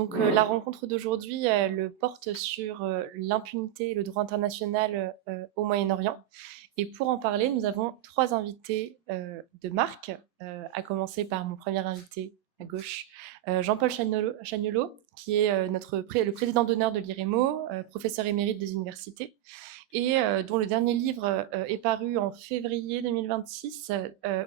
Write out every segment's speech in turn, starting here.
Donc la rencontre d'aujourd'hui, elle porte sur l'impunité et le droit international au Moyen-Orient. Et pour en parler, nous avons trois invités de marque, à commencer par mon premier invité à gauche, Jean-Paul Chagnolot, qui est le président d'honneur de l'IREMO, professeur émérite des universités, et dont le dernier livre est paru en février 2026,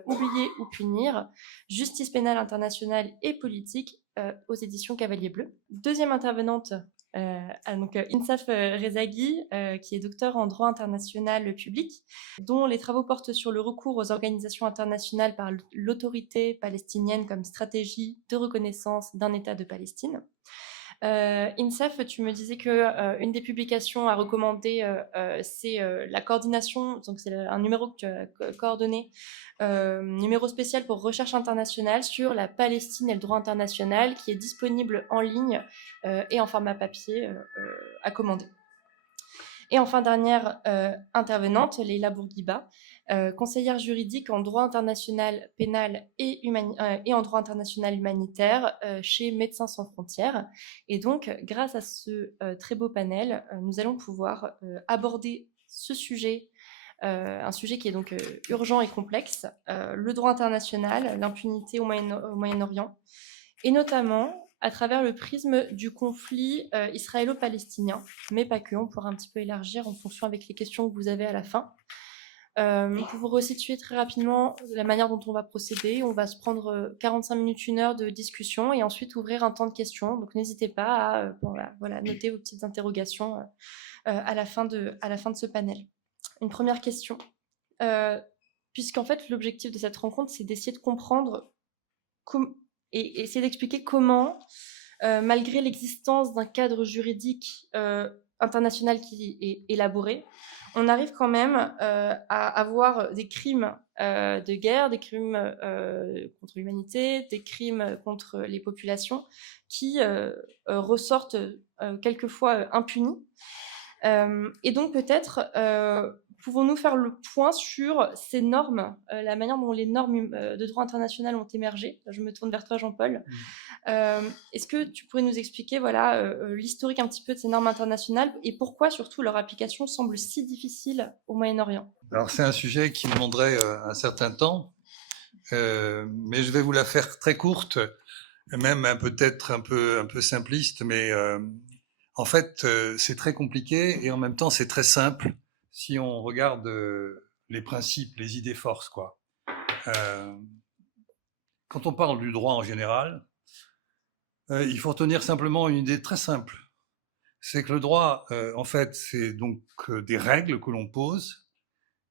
Oublier ou punir, justice pénale internationale et politique, aux éditions Cavalier Bleu. Deuxième intervenante, Insaf Rezaghi, qui est docteur en droit international public, dont les travaux portent sur le recours aux organisations internationales par l'autorité palestinienne comme stratégie de reconnaissance d'un État de Palestine. Insaf, tu me disais que une des publications à recommander, c'est la coordination, donc c'est un numéro que tu as coordonné, numéro spécial pour recherche internationale sur la Palestine et le droit international, qui est disponible en ligne et en format papier à commander. Et enfin, dernière intervenante, Leila Bourguiba, conseillère juridique en droit international pénal et en droit international humanitaire chez Médecins sans frontières. Et donc, grâce à ce très beau panel, nous allons pouvoir aborder ce sujet, un sujet qui est donc urgent et complexe, le droit international, l'impunité au Moyen-Orient, et notamment à travers le prisme du conflit israélo-palestinien, mais pas que, on pourra un petit peu élargir en fonction avec les questions que vous avez à la fin. Pour vous resituer très rapidement la manière dont on va procéder, on va se prendre 45 minutes, 1 heure de discussion et ensuite ouvrir un temps de questions. Donc n'hésitez pas à noter vos petites interrogations à la fin de ce panel. Une première question, puisqu'en fait l'objectif de cette rencontre, c'est d'essayer de comprendre et essayer d'expliquer comment, malgré l'existence d'un cadre juridique international qui est élaboré, on arrive quand même à avoir des crimes de guerre, des crimes contre l'humanité, des crimes contre les populations qui ressortent quelquefois impunis. Et donc peut-être pouvons-nous faire le point sur ces normes, la manière dont les normes de droit international ont émergé. Je me tourne vers toi, Jean-Paul. Est-ce que tu pourrais nous expliquer l'historique un petit peu de ces normes internationales et pourquoi surtout leur application semble si difficile au Moyen-Orient? Alors c'est un sujet qui demanderait un certain temps, mais je vais vous la faire très courte, même peut-être un peu simpliste, mais en fait c'est très compliqué et en même temps c'est très simple si on regarde les principes, les idées forces, quoi. Quand on parle du droit en général, il faut retenir simplement une idée très simple. C'est que le droit, en fait, c'est donc des règles que l'on pose,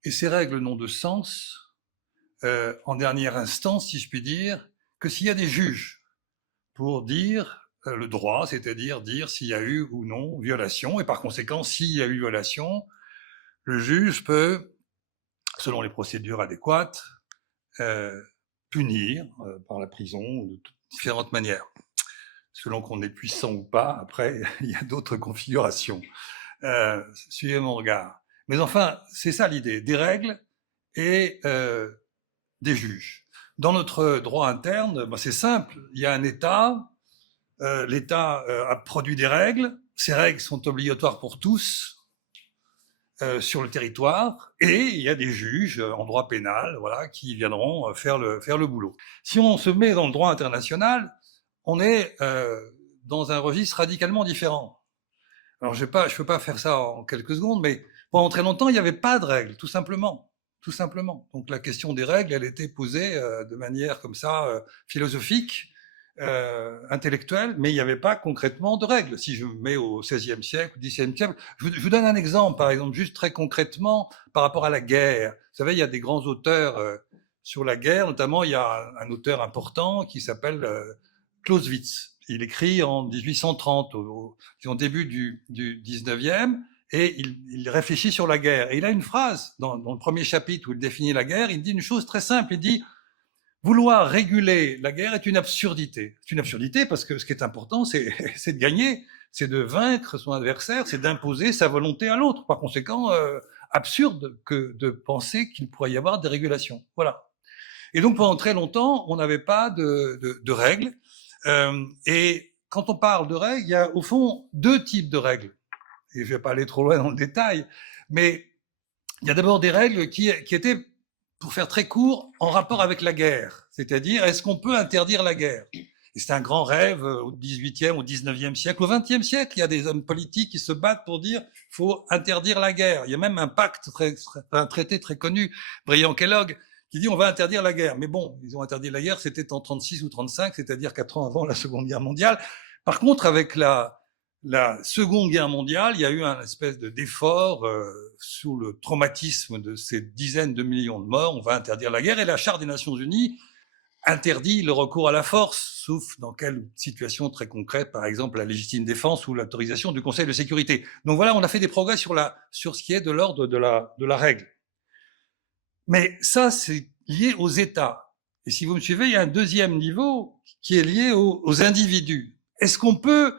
et ces règles n'ont de sens, en dernière instance, si je puis dire, que s'il y a des juges pour dire le droit, c'est-à-dire dire s'il y a eu ou non violation, et par conséquent, s'il y a eu violation, le juge peut, selon les procédures adéquates, punir par la prison ou de différentes manières. Selon qu'on est puissant ou pas, après, il y a d'autres configurations. Suivez mon regard. Mais enfin, c'est ça l'idée, des règles et des juges. Dans notre droit interne, c'est simple, il y a un État, l'État a produit des règles, ces règles sont obligatoires pour tous sur le territoire, et il y a des juges en droit pénal, voilà, qui viendront faire le boulot. Si on se met dans le droit international, on est dans un registre radicalement différent. Alors je peux pas faire ça en quelques secondes, mais pendant très longtemps, il n'y avait pas de règles, tout simplement. Tout simplement. Donc la question des règles, elle était posée de manière comme ça, philosophique, intellectuelle, mais il n'y avait pas concrètement de règles. Si je me mets au XVIe siècle, au XVIIe siècle, je vous donne un exemple, par exemple, juste très concrètement, par rapport à la guerre. Vous savez, il y a des grands auteurs sur la guerre, notamment il y a un auteur important qui s'appelle Clausewitz. Il écrit en 1830, au début du 19e, et il réfléchit sur la guerre. Et il a une phrase dans le premier chapitre où il définit la guerre, il dit une chose très simple, il dit « Vouloir réguler la guerre est une absurdité ». C'est une absurdité parce que ce qui est important, c'est de gagner, c'est de vaincre son adversaire, c'est d'imposer sa volonté à l'autre. Par conséquent, absurde que de penser qu'il pourrait y avoir des régulations. Voilà. Et donc pendant très longtemps, on n'avait pas de règles. Et quand on parle de règles, il y a au fond deux types de règles. Et je ne vais pas aller trop loin dans le détail, mais il y a d'abord des règles qui étaient, pour faire très court, en rapport avec la guerre. C'est-à-dire, est-ce qu'on peut interdire la guerre? Et c'est un grand rêve au XVIIIe, au XIXe siècle. Au XXe siècle, il y a des hommes politiques qui se battent pour dire qu'il faut interdire la guerre. Il y a même un pacte, un traité très connu, Briand-Kellogg, qui dit on va interdire la guerre. Mais bon, ils ont interdit la guerre, c'était en 36 ou 35, c'est-à-dire 4 ans avant la Seconde Guerre mondiale. Par contre, avec la Seconde Guerre mondiale, il y a eu un espèce d'effort sous le traumatisme de ces dizaines de millions de morts. On va interdire la guerre, et la Charte des Nations Unies interdit le recours à la force, sauf dans quelle situation très concrète, par exemple la légitime défense ou l'autorisation du Conseil de sécurité. Donc voilà, on a fait des progrès sur ce qui est de l'ordre de la règle. Mais ça, c'est lié aux États. Et si vous me suivez, il y a un deuxième niveau qui est lié aux individus. Est-ce qu'on peut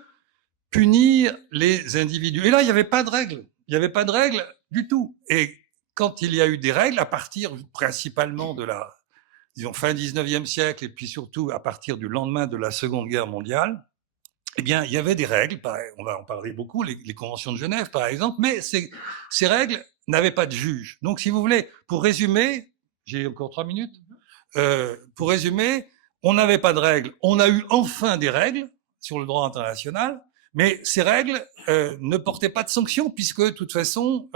punir les individus? Et là, il n'y avait pas de règles. Il n'y avait pas de règles du tout. Et quand il y a eu des règles, à partir principalement de la, disons, fin 19e siècle, et puis surtout à partir du lendemain de la Seconde Guerre mondiale, eh bien, il y avait des règles, on va en parler beaucoup, les conventions de Genève, par exemple, mais ces règles n'avaient pas de juge. Donc, si vous voulez, pour résumer, j'ai encore 3 minutes, pour résumer, on n'avait pas de règles. On a eu enfin des règles sur le droit international, mais ces règles ne portaient pas de sanctions, puisque, de toute façon,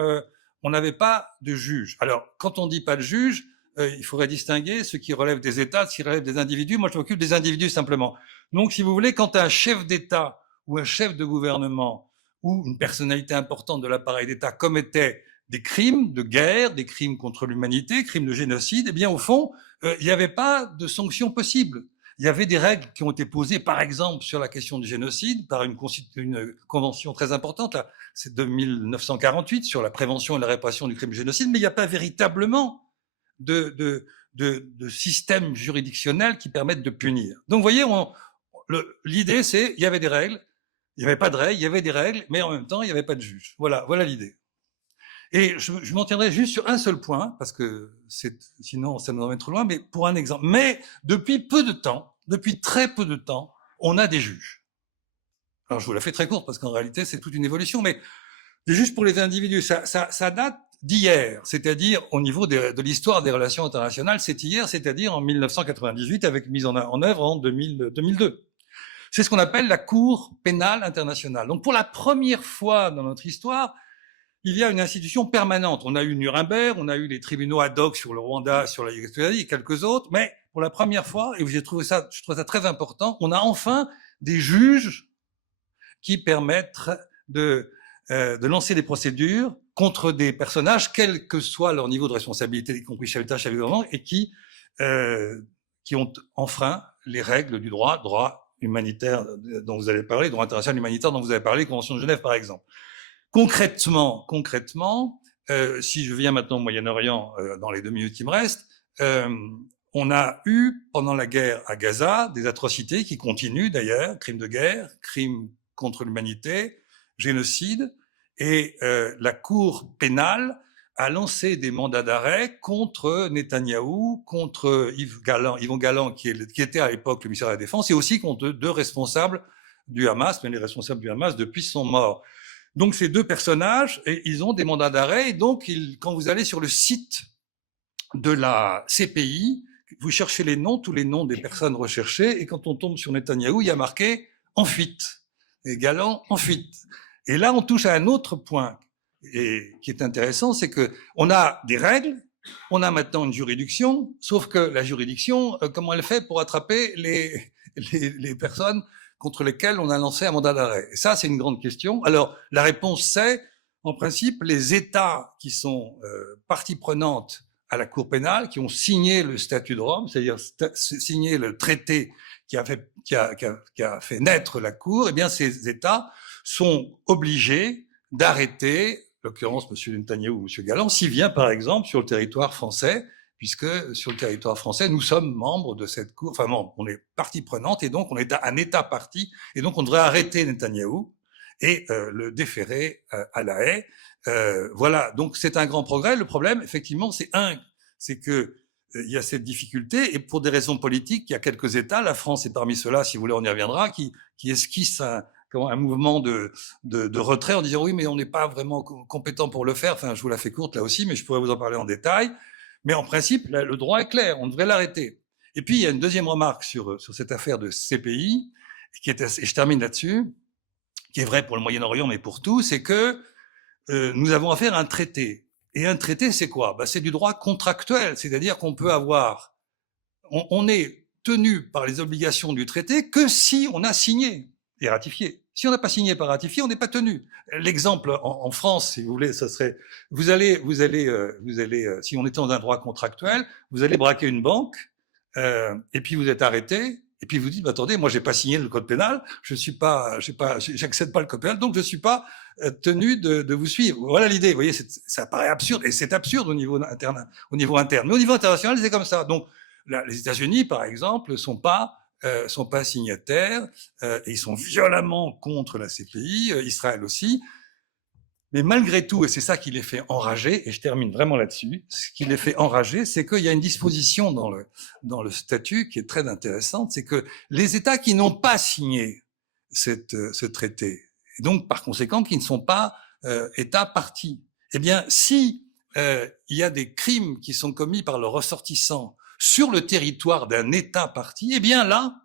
on n'avait pas de juge. Alors, quand on dit pas de juge, il faudrait distinguer ce qui relève des États, ce qui relève des individus. Moi, je m'occupe des individus simplement. Donc, si vous voulez, quand un chef d'État ou un chef de gouvernement ou une personnalité importante de l'appareil d'État commettait des crimes de guerre, des crimes contre l'humanité, crimes de génocide, eh bien, au fond, il n'y avait pas de sanctions possibles. Il y avait des règles qui ont été posées, par exemple, sur la question du génocide, par une convention très importante, là, c'est de 1948, sur la prévention et la répression du crime de génocide, mais il n'y a pas véritablement de système juridictionnel qui permettent de punir. Donc, vous voyez, l'idée, c'est il y avait des règles, il n'y avait pas de règles, il y avait des règles, mais en même temps, il n'y avait pas de juge. Voilà l'idée. Et je m'en tiendrai juste sur un seul point, parce que sinon ça nous emmène trop loin, mais pour un exemple. Mais depuis peu de temps, depuis très peu de temps, on a des juges. Alors je vous la fais très courte, parce qu'en réalité c'est toute une évolution, mais des juges pour les individus, ça date d'hier, c'est-à-dire au niveau de l'histoire des relations internationales, c'est hier, c'est-à-dire en 1998, avec mise en œuvre en 2002. C'est ce qu'on appelle la Cour pénale internationale. Donc pour la première fois dans notre histoire, il y a une institution permanente. On a eu Nuremberg, on a eu les tribunaux ad hoc sur le Rwanda, sur la Yougoslavie et quelques autres, mais pour la première fois, et je trouve ça très important, on a enfin des juges qui permettent de lancer des procédures contre des personnages, quel que soit leur niveau de responsabilité, y compris chef d'État, chef de gouvernement, et qui ont enfreint les règles du droit humanitaire dont vous avez parlé, droit international humanitaire dont vous avez parlé, Convention de Genève par exemple. Concrètement, si je viens maintenant au Moyen-Orient, dans les 2 minutes qui me restent, on a eu, pendant la guerre à Gaza, des atrocités qui continuent d'ailleurs, crimes de guerre, crimes contre l'humanité, génocide, et la Cour pénale a lancé des mandats d'arrêt contre Netanyahou, contre Yvon Galland, qui était à l'époque le ministère de la Défense, et aussi contre 2 responsables du Hamas, mais les responsables du Hamas depuis sont morts. Donc ces 2 personnages, et ils ont des mandats d'arrêt, et donc quand vous allez sur le site de la CPI, vous cherchez tous les noms des personnes recherchées, et quand on tombe sur Netanyahou, il y a marqué « en fuite », et Galland « en fuite ». Et là, on touche à un autre point, et qui est intéressant, c'est que on a des règles, on a maintenant une juridiction, sauf que la juridiction, comment elle fait pour attraper les personnes contre lesquels on a lancé un mandat d'arrêt? Et ça, c'est une grande question. Alors, la réponse, c'est, en principe, les États qui sont partie prenante à la Cour pénale, qui ont signé le statut de Rome, c'est-à-dire signé le traité qui a fait naître la Cour, eh bien, ces États sont obligés d'arrêter, en l'occurrence, M. Netanyahou ou M. Galland, s'il vient, par exemple, sur le territoire français, puisque sur le territoire français, nous sommes membres de cette Cour, enfin, on est partie prenante, et donc on est un État partie, et donc on devrait arrêter Netanyahou et le déférer à La Haye. Voilà, donc c'est un grand progrès. Le problème, effectivement, c'est que il y a cette difficulté, et pour des raisons politiques, il y a quelques États, la France est parmi ceux-là, si vous voulez, on y reviendra, qui esquissent un mouvement de retrait en disant oui, mais on n'est pas vraiment compétent pour le faire. Enfin, je vous la fais courte là aussi, mais je pourrais vous en parler en détail. Mais en principe, le droit est clair, on devrait l'arrêter. Et puis, il y a une deuxième remarque sur cette affaire de CPI, et je termine là-dessus, qui est vrai pour le Moyen-Orient, mais pour tout, c'est que nous avons affaire à un traité. Et un traité, c'est quoi? C'est du droit contractuel, c'est-à-dire qu'on peut avoir, on est tenu par les obligations du traité que si on a signé et ratifié. Si on n'a pas signé et pas ratifié, on n'est pas tenu. L'exemple en France, si vous voulez, ça serait, vous allez, si on était dans un droit contractuel, vous allez braquer une banque, et puis vous êtes arrêté, et puis vous dites, attendez, moi j'ai pas signé le code pénal, j'accède pas le code pénal, donc je suis pas tenu de vous suivre. Voilà l'idée. Vous voyez, ça paraît absurde, et c'est absurde au niveau interne. Mais au niveau international, c'est comme ça. Donc, les États-Unis, par exemple, sont pas signataires, et ils sont violemment contre la CPI, Israël aussi. Mais malgré tout, et c'est ça qui les fait enrager, et je termine vraiment là-dessus, ce qui les fait enrager, c'est qu'il y a une disposition dans le statut qui est très intéressante, c'est que les États qui n'ont pas signé ce traité, et donc par conséquent qui ne sont pas États partis, eh bien si il y a des crimes qui sont commis par le ressortissant sur le territoire d'un État parti, eh bien là,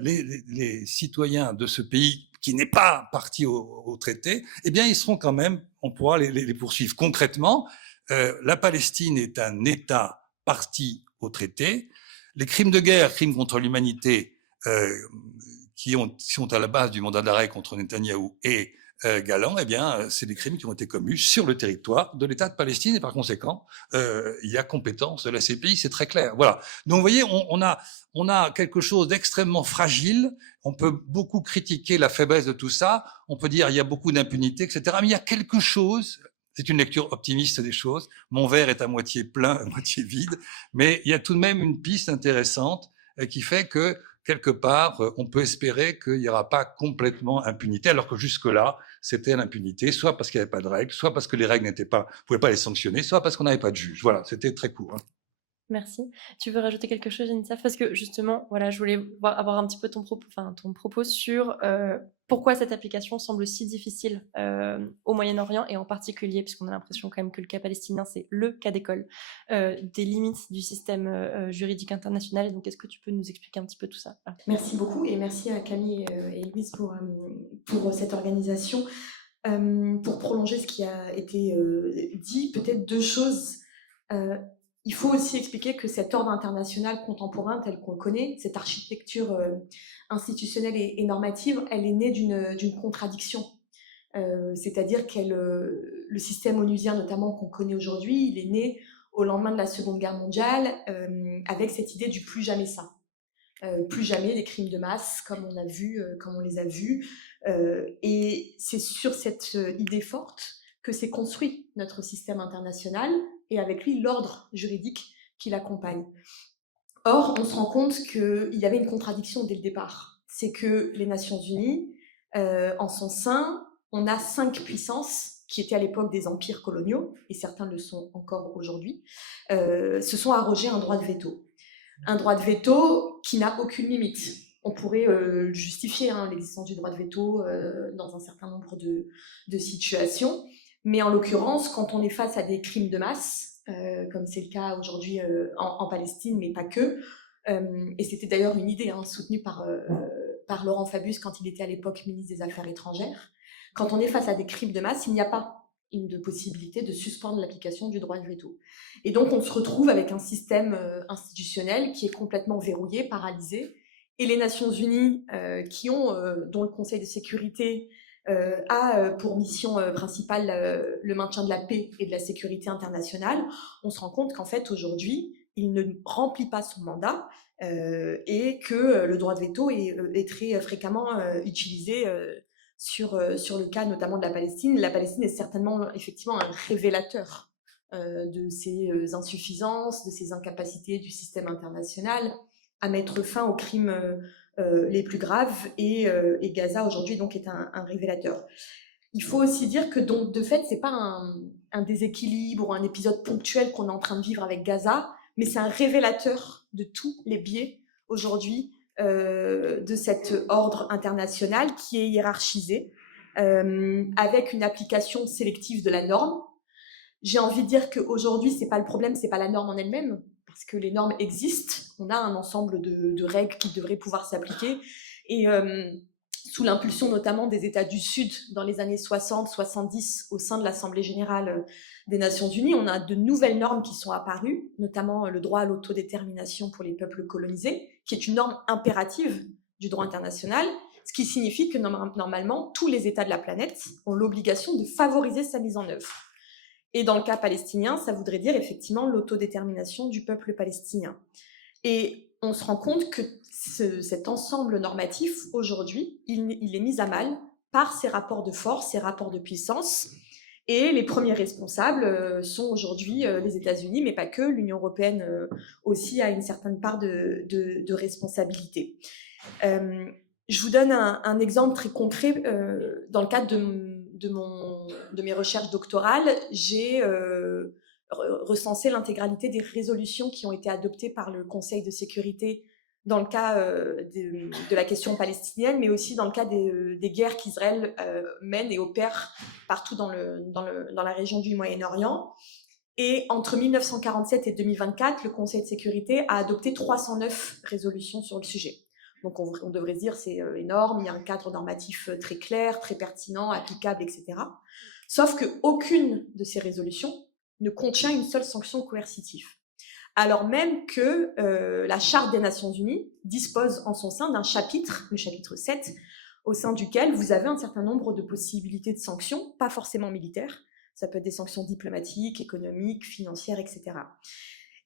les citoyens de ce pays qui n'est pas parti au traité, eh bien, ils seront quand même, on pourra les poursuivre concrètement. La Palestine est un État parti au traité. Les crimes de guerre, crimes contre l'humanité, qui sont à la base du mandat d'arrêt contre Netanyahou et Galland, eh bien, c'est des crimes qui ont été commis sur le territoire de l'État de Palestine, et par conséquent, il y a compétence de la CPI, c'est très clair. Voilà. Donc, vous voyez, on a quelque chose d'extrêmement fragile. On peut beaucoup critiquer la faiblesse de tout ça. On peut dire il y a beaucoup d'impunité, etc. Mais il y a quelque chose. C'est une lecture optimiste des choses. Mon verre est à moitié plein, à moitié vide, mais il y a tout de même une piste intéressante qui fait que quelque part, on peut espérer qu'il n'y aura pas complètement impunité, alors que jusque-là, c'était l'impunité, soit parce qu'il n'y avait pas de règles, soit parce que les règles n'étaient pas, on pouvait pas les sanctionner, soit parce qu'on n'avait pas de juge. Voilà, c'était très court. Hein. Merci. Tu veux rajouter quelque chose, Jennifer? Parce que justement, voilà, je voulais avoir un petit peu ton propos sur pourquoi cette application semble si difficile au Moyen-Orient, et en particulier, puisqu'on a l'impression quand même que le cas palestinien, c'est le cas d'école des limites du système juridique international. Et donc, est-ce que tu peux nous expliquer un petit peu tout ça? Voilà. Merci beaucoup, et merci à Camille et Louise pour cette organisation. Pour prolonger ce qui a été dit, peut-être deux choses. Il faut aussi expliquer que cet ordre international contemporain tel qu'on le connaît, cette architecture institutionnelle et normative, elle est née d'une contradiction. C'est-à-dire que le système onusien, notamment qu'on connaît aujourd'hui, il est né au lendemain de la Seconde Guerre mondiale, avec cette idée du plus jamais ça. Plus jamais des crimes de masse, comme on les a vus. Et c'est sur cette idée forte que s'est construit notre système international, et avec lui l'ordre juridique qui l'accompagne. Or, on se rend compte qu'il y avait une contradiction dès le départ. C'est que les Nations Unies, en son sein, on a 5 puissances qui étaient à l'époque des empires coloniaux, et certains le sont encore aujourd'hui, se sont arrogés un droit de veto. Un droit de veto qui n'a aucune limite. On pourrait justifier l'existence du droit de veto dans un certain nombre de situations, mais en l'occurrence, quand on est face à des crimes de masse, comme c'est le cas aujourd'hui en Palestine, mais pas que, et c'était d'ailleurs une idée soutenue par Laurent Fabius quand il était à l'époque ministre des Affaires étrangères, quand on est face à des crimes de masse, il n'y a pas une possibilité de suspendre l'application du droit de veto. Et donc, on se retrouve avec un système institutionnel qui est complètement verrouillé, paralysé, et les Nations Unies, dont le Conseil de sécurité a pour mission principale le maintien de la paix et de la sécurité internationale, on se rend compte qu'en fait, aujourd'hui, il ne remplit pas son mandat et que le droit de veto est très fréquemment utilisé sur le cas notamment de la Palestine. La Palestine est certainement effectivement un révélateur de ces insuffisances, de ces incapacités du système international à mettre fin aux crimes les plus graves, et Gaza aujourd'hui donc est un révélateur. Il faut aussi dire que donc de fait c'est pas un déséquilibre ou un épisode ponctuel qu'on est en train de vivre avec Gaza, mais c'est un révélateur de tous les biais aujourd'hui de cet ordre international qui est hiérarchisé, avec une application sélective de la norme. J'ai envie de dire qu'aujourd'hui, c'est pas le problème, c'est pas la norme en elle-même, parce que les normes existent. On a un ensemble de règles qui devraient pouvoir s'appliquer. Et sous l'impulsion notamment des États du Sud dans les années 60-70 au sein de l'Assemblée générale des Nations Unies, on a de nouvelles normes qui sont apparues, notamment le droit à l'autodétermination pour les peuples colonisés, qui est une norme impérative du droit international, ce qui signifie que normalement, tous les États de la planète ont l'obligation de favoriser sa mise en œuvre. Et dans le cas palestinien, ça voudrait dire effectivement l'autodétermination du peuple palestinien. Et on se rend compte que cet ensemble normatif, aujourd'hui, il est mis à mal par ces rapports de force, ces rapports de puissance. Et les premiers responsables sont aujourd'hui les États-Unis, mais pas que. L'Union européenne aussi a une certaine part de responsabilité. Je vous donne un exemple très concret. Dans le cadre de mes recherches doctorales, j'ai recensé l'intégralité des résolutions qui ont été adoptées par le Conseil de sécurité dans le cas de la question palestinienne, mais aussi dans le cas des guerres qu'Israël mène et opère partout dans la région du Moyen-Orient. Et entre 1947 et 2024, le Conseil de sécurité a adopté 309 résolutions sur le sujet. Donc on devrait se dire c'est énorme, il y a un cadre normatif très clair, très pertinent, applicable, etc. Sauf qu'aucune de ces résolutions ne contient une seule sanction coercitive. Alors même que la Charte des Nations Unies dispose en son sein d'un chapitre, le chapitre 7, au sein duquel vous avez un certain nombre de possibilités de sanctions, pas forcément militaires, ça peut être des sanctions diplomatiques, économiques, financières, etc.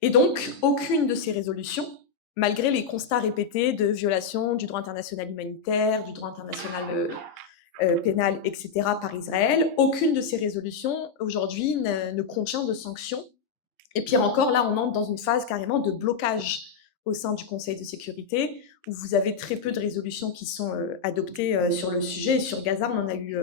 Et donc, aucune de ces résolutions, malgré les constats répétés de violation du droit international humanitaire, du droit international pénal, etc., par Israël, aucune de ces résolutions, aujourd'hui, ne contient de sanctions. Et pire encore, là, on entre dans une phase carrément de blocage au sein du Conseil de sécurité, où vous avez très peu de résolutions qui sont adoptées sur le sujet. Et sur Gaza, on en a eu,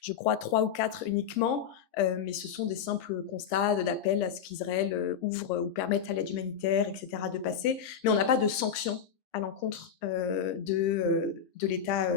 je crois, 3 ou 4 uniquement, mais ce sont des simples constats d'appel à ce qu'Israël ouvre ou permette à l'aide humanitaire, etc., de passer. Mais on n'a pas de sanctions à l'encontre de l'État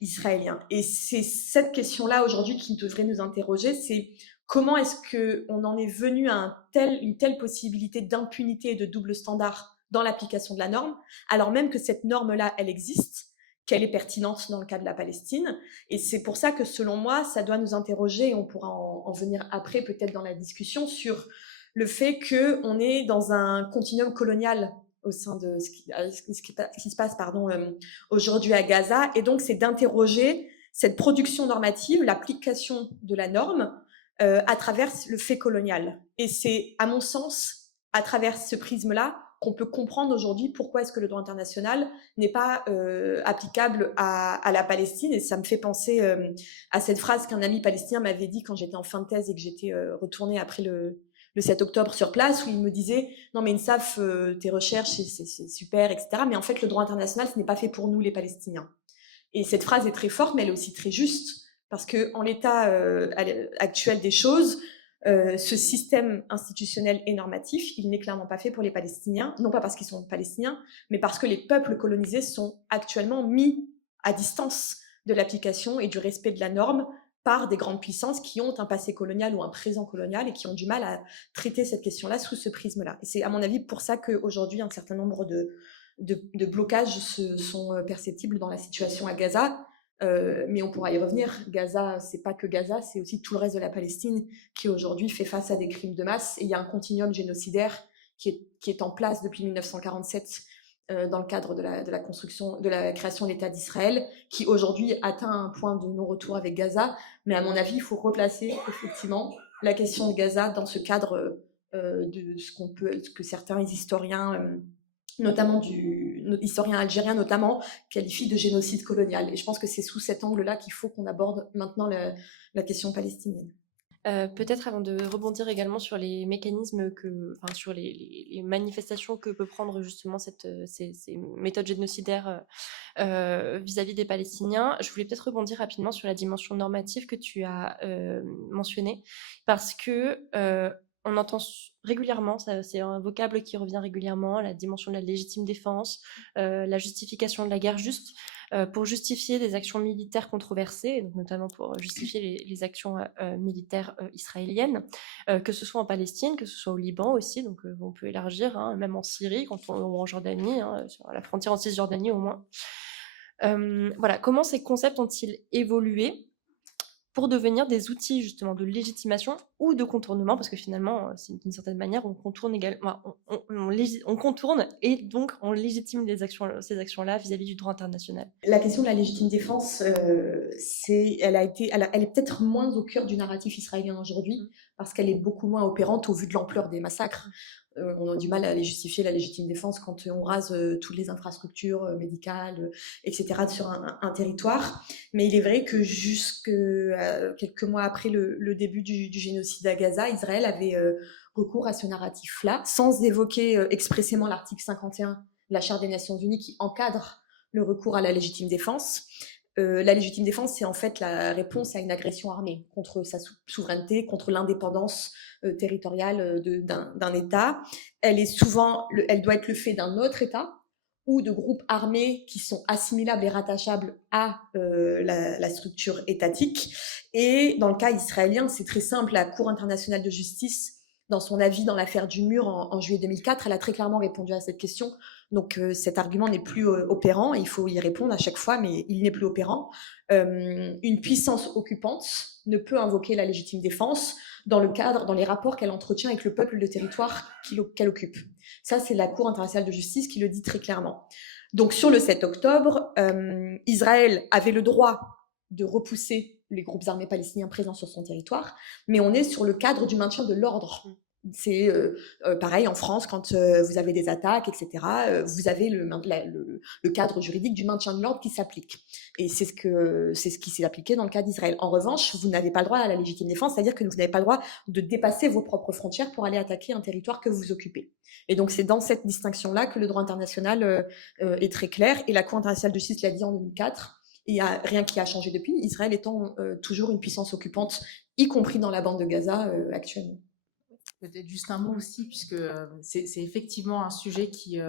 israélien. Et c'est cette question-là aujourd'hui qui devrait nous interroger, c'est comment est-ce qu'on en est venu à une telle possibilité d'impunité et de double standard dans l'application de la norme, alors même que cette norme-là, elle existe, qu'elle est pertinente dans le cas de la Palestine. Et c'est pour ça que, selon moi, ça doit nous interroger, et on pourra en venir après peut-être dans la discussion, sur le fait qu'on est dans un continuum colonial au sein de ce qui se passe aujourd'hui à Gaza. Et donc, c'est d'interroger cette production normative, l'application de la norme, à travers le fait colonial. Et c'est, à mon sens, à travers ce prisme-là, qu'on peut comprendre aujourd'hui pourquoi est-ce que le droit international n'est pas applicable à la Palestine. Et ça me fait penser à cette phrase qu'un ami palestinien m'avait dit quand j'étais en fin de thèse et que j'étais retournée après le 7 octobre sur place, où il me disait « Non mais Insaf, tes recherches, c'est super, etc. Mais en fait, le droit international, ce n'est pas fait pour nous, les Palestiniens. » Et cette phrase est très forte, mais elle est aussi très juste, parce qu'en l'état actuel des choses, ce système institutionnel et normatif, il n'est clairement pas fait pour les Palestiniens, non pas parce qu'ils sont palestiniens, mais parce que les peuples colonisés sont actuellement mis à distance de l'application et du respect de la norme par des grandes puissances qui ont un passé colonial ou un présent colonial et qui ont du mal à traiter cette question-là sous ce prisme-là. Et c'est à mon avis pour ça qu'aujourd'hui un certain nombre de blocages sont perceptibles dans la situation à Gaza. Mais on pourra y revenir. Gaza, c'est pas que Gaza, c'est aussi tout le reste de la Palestine qui aujourd'hui fait face à des crimes de masse. Et il y a un continuum génocidaire qui est en place depuis 1947 dans le cadre de la construction, de la création de l'État d'Israël, qui aujourd'hui atteint un point de non-retour avec Gaza. Mais à mon avis, il faut replacer effectivement la question de Gaza dans ce cadre de ce que certains historiens notamment historien algérien notamment, qualifie de génocide colonial. Et je pense que c'est sous cet angle-là qu'il faut qu'on aborde maintenant la question palestinienne. Peut-être avant de rebondir également sur les mécanismes sur les manifestations que peut prendre justement ces méthodes génocidaires vis-à-vis des Palestiniens, je voulais peut-être rebondir rapidement sur la dimension normative que tu as mentionnée, parce que on entend régulièrement, c'est un vocable qui revient régulièrement, la dimension de la légitime défense, la justification de la guerre juste, pour justifier des actions militaires controversées, donc notamment pour justifier les actions militaires israéliennes, que ce soit en Palestine, que ce soit au Liban aussi, donc on peut élargir, hein, même en Syrie, ou en Jordanie, hein, sur la frontière en Cisjordanie au moins. Voilà, comment ces concepts ont-ils évolué pour devenir des outils justement de légitimation ou de contournement, parce que finalement, c'est d'une certaine manière, on contourne également, on contourne et donc on légitime ces actions-là vis-à-vis du droit international. La question de la légitime défense, elle est peut-être moins au cœur du narratif israélien aujourd'hui, parce qu'elle est beaucoup moins opérante au vu de l'ampleur des massacres. On a du mal à aller justifier la légitime défense quand on rase toutes les infrastructures médicales, etc. sur un territoire. Mais il est vrai que jusque quelques mois après le début du génocide à Gaza, Israël avait recours à ce narratif-là, sans évoquer expressément l'article 51 de la Charte des Nations Unies qui encadre le recours à la légitime défense. La légitime défense, c'est en fait la réponse à une agression armée contre sa souveraineté, contre l'indépendance territoriale d'un État. Elle doit être le fait d'un autre État ou de groupes armés qui sont assimilables et rattachables à la structure étatique. Et dans le cas israélien, c'est très simple. La Cour internationale de justice, dans son avis dans l'affaire du mur en juillet 2004, elle a très clairement répondu à cette question. Donc cet argument n'est plus opérant, il faut y répondre à chaque fois, mais il n'est plus opérant. Une puissance occupante ne peut invoquer la légitime défense dans les rapports qu'elle entretient avec le peuple de territoire qu'elle occupe. Ça, c'est la Cour internationale de justice qui le dit très clairement. Donc sur le 7 octobre, Israël avait le droit de repousser les groupes armés palestiniens présents sur son territoire, mais on est sur le cadre du maintien de l'ordre. C'est pareil en France, quand vous avez des attaques, etc., vous avez le cadre juridique du maintien de l'ordre qui s'applique. Et c'est ce qui s'est appliqué dans le cas d'Israël. En revanche, vous n'avez pas le droit à la légitime défense, c'est-à-dire que vous n'avez pas le droit de dépasser vos propres frontières pour aller attaquer un territoire que vous occupez. Et donc c'est dans cette distinction-là que le droit international est très clair. Et la Cour internationale de justice l'a dit en 2004. Il n'y a rien qui a changé depuis, Israël étant toujours une puissance occupante, y compris dans la bande de Gaza actuellement. Peut-être juste un mot aussi, puisque c'est effectivement un sujet qui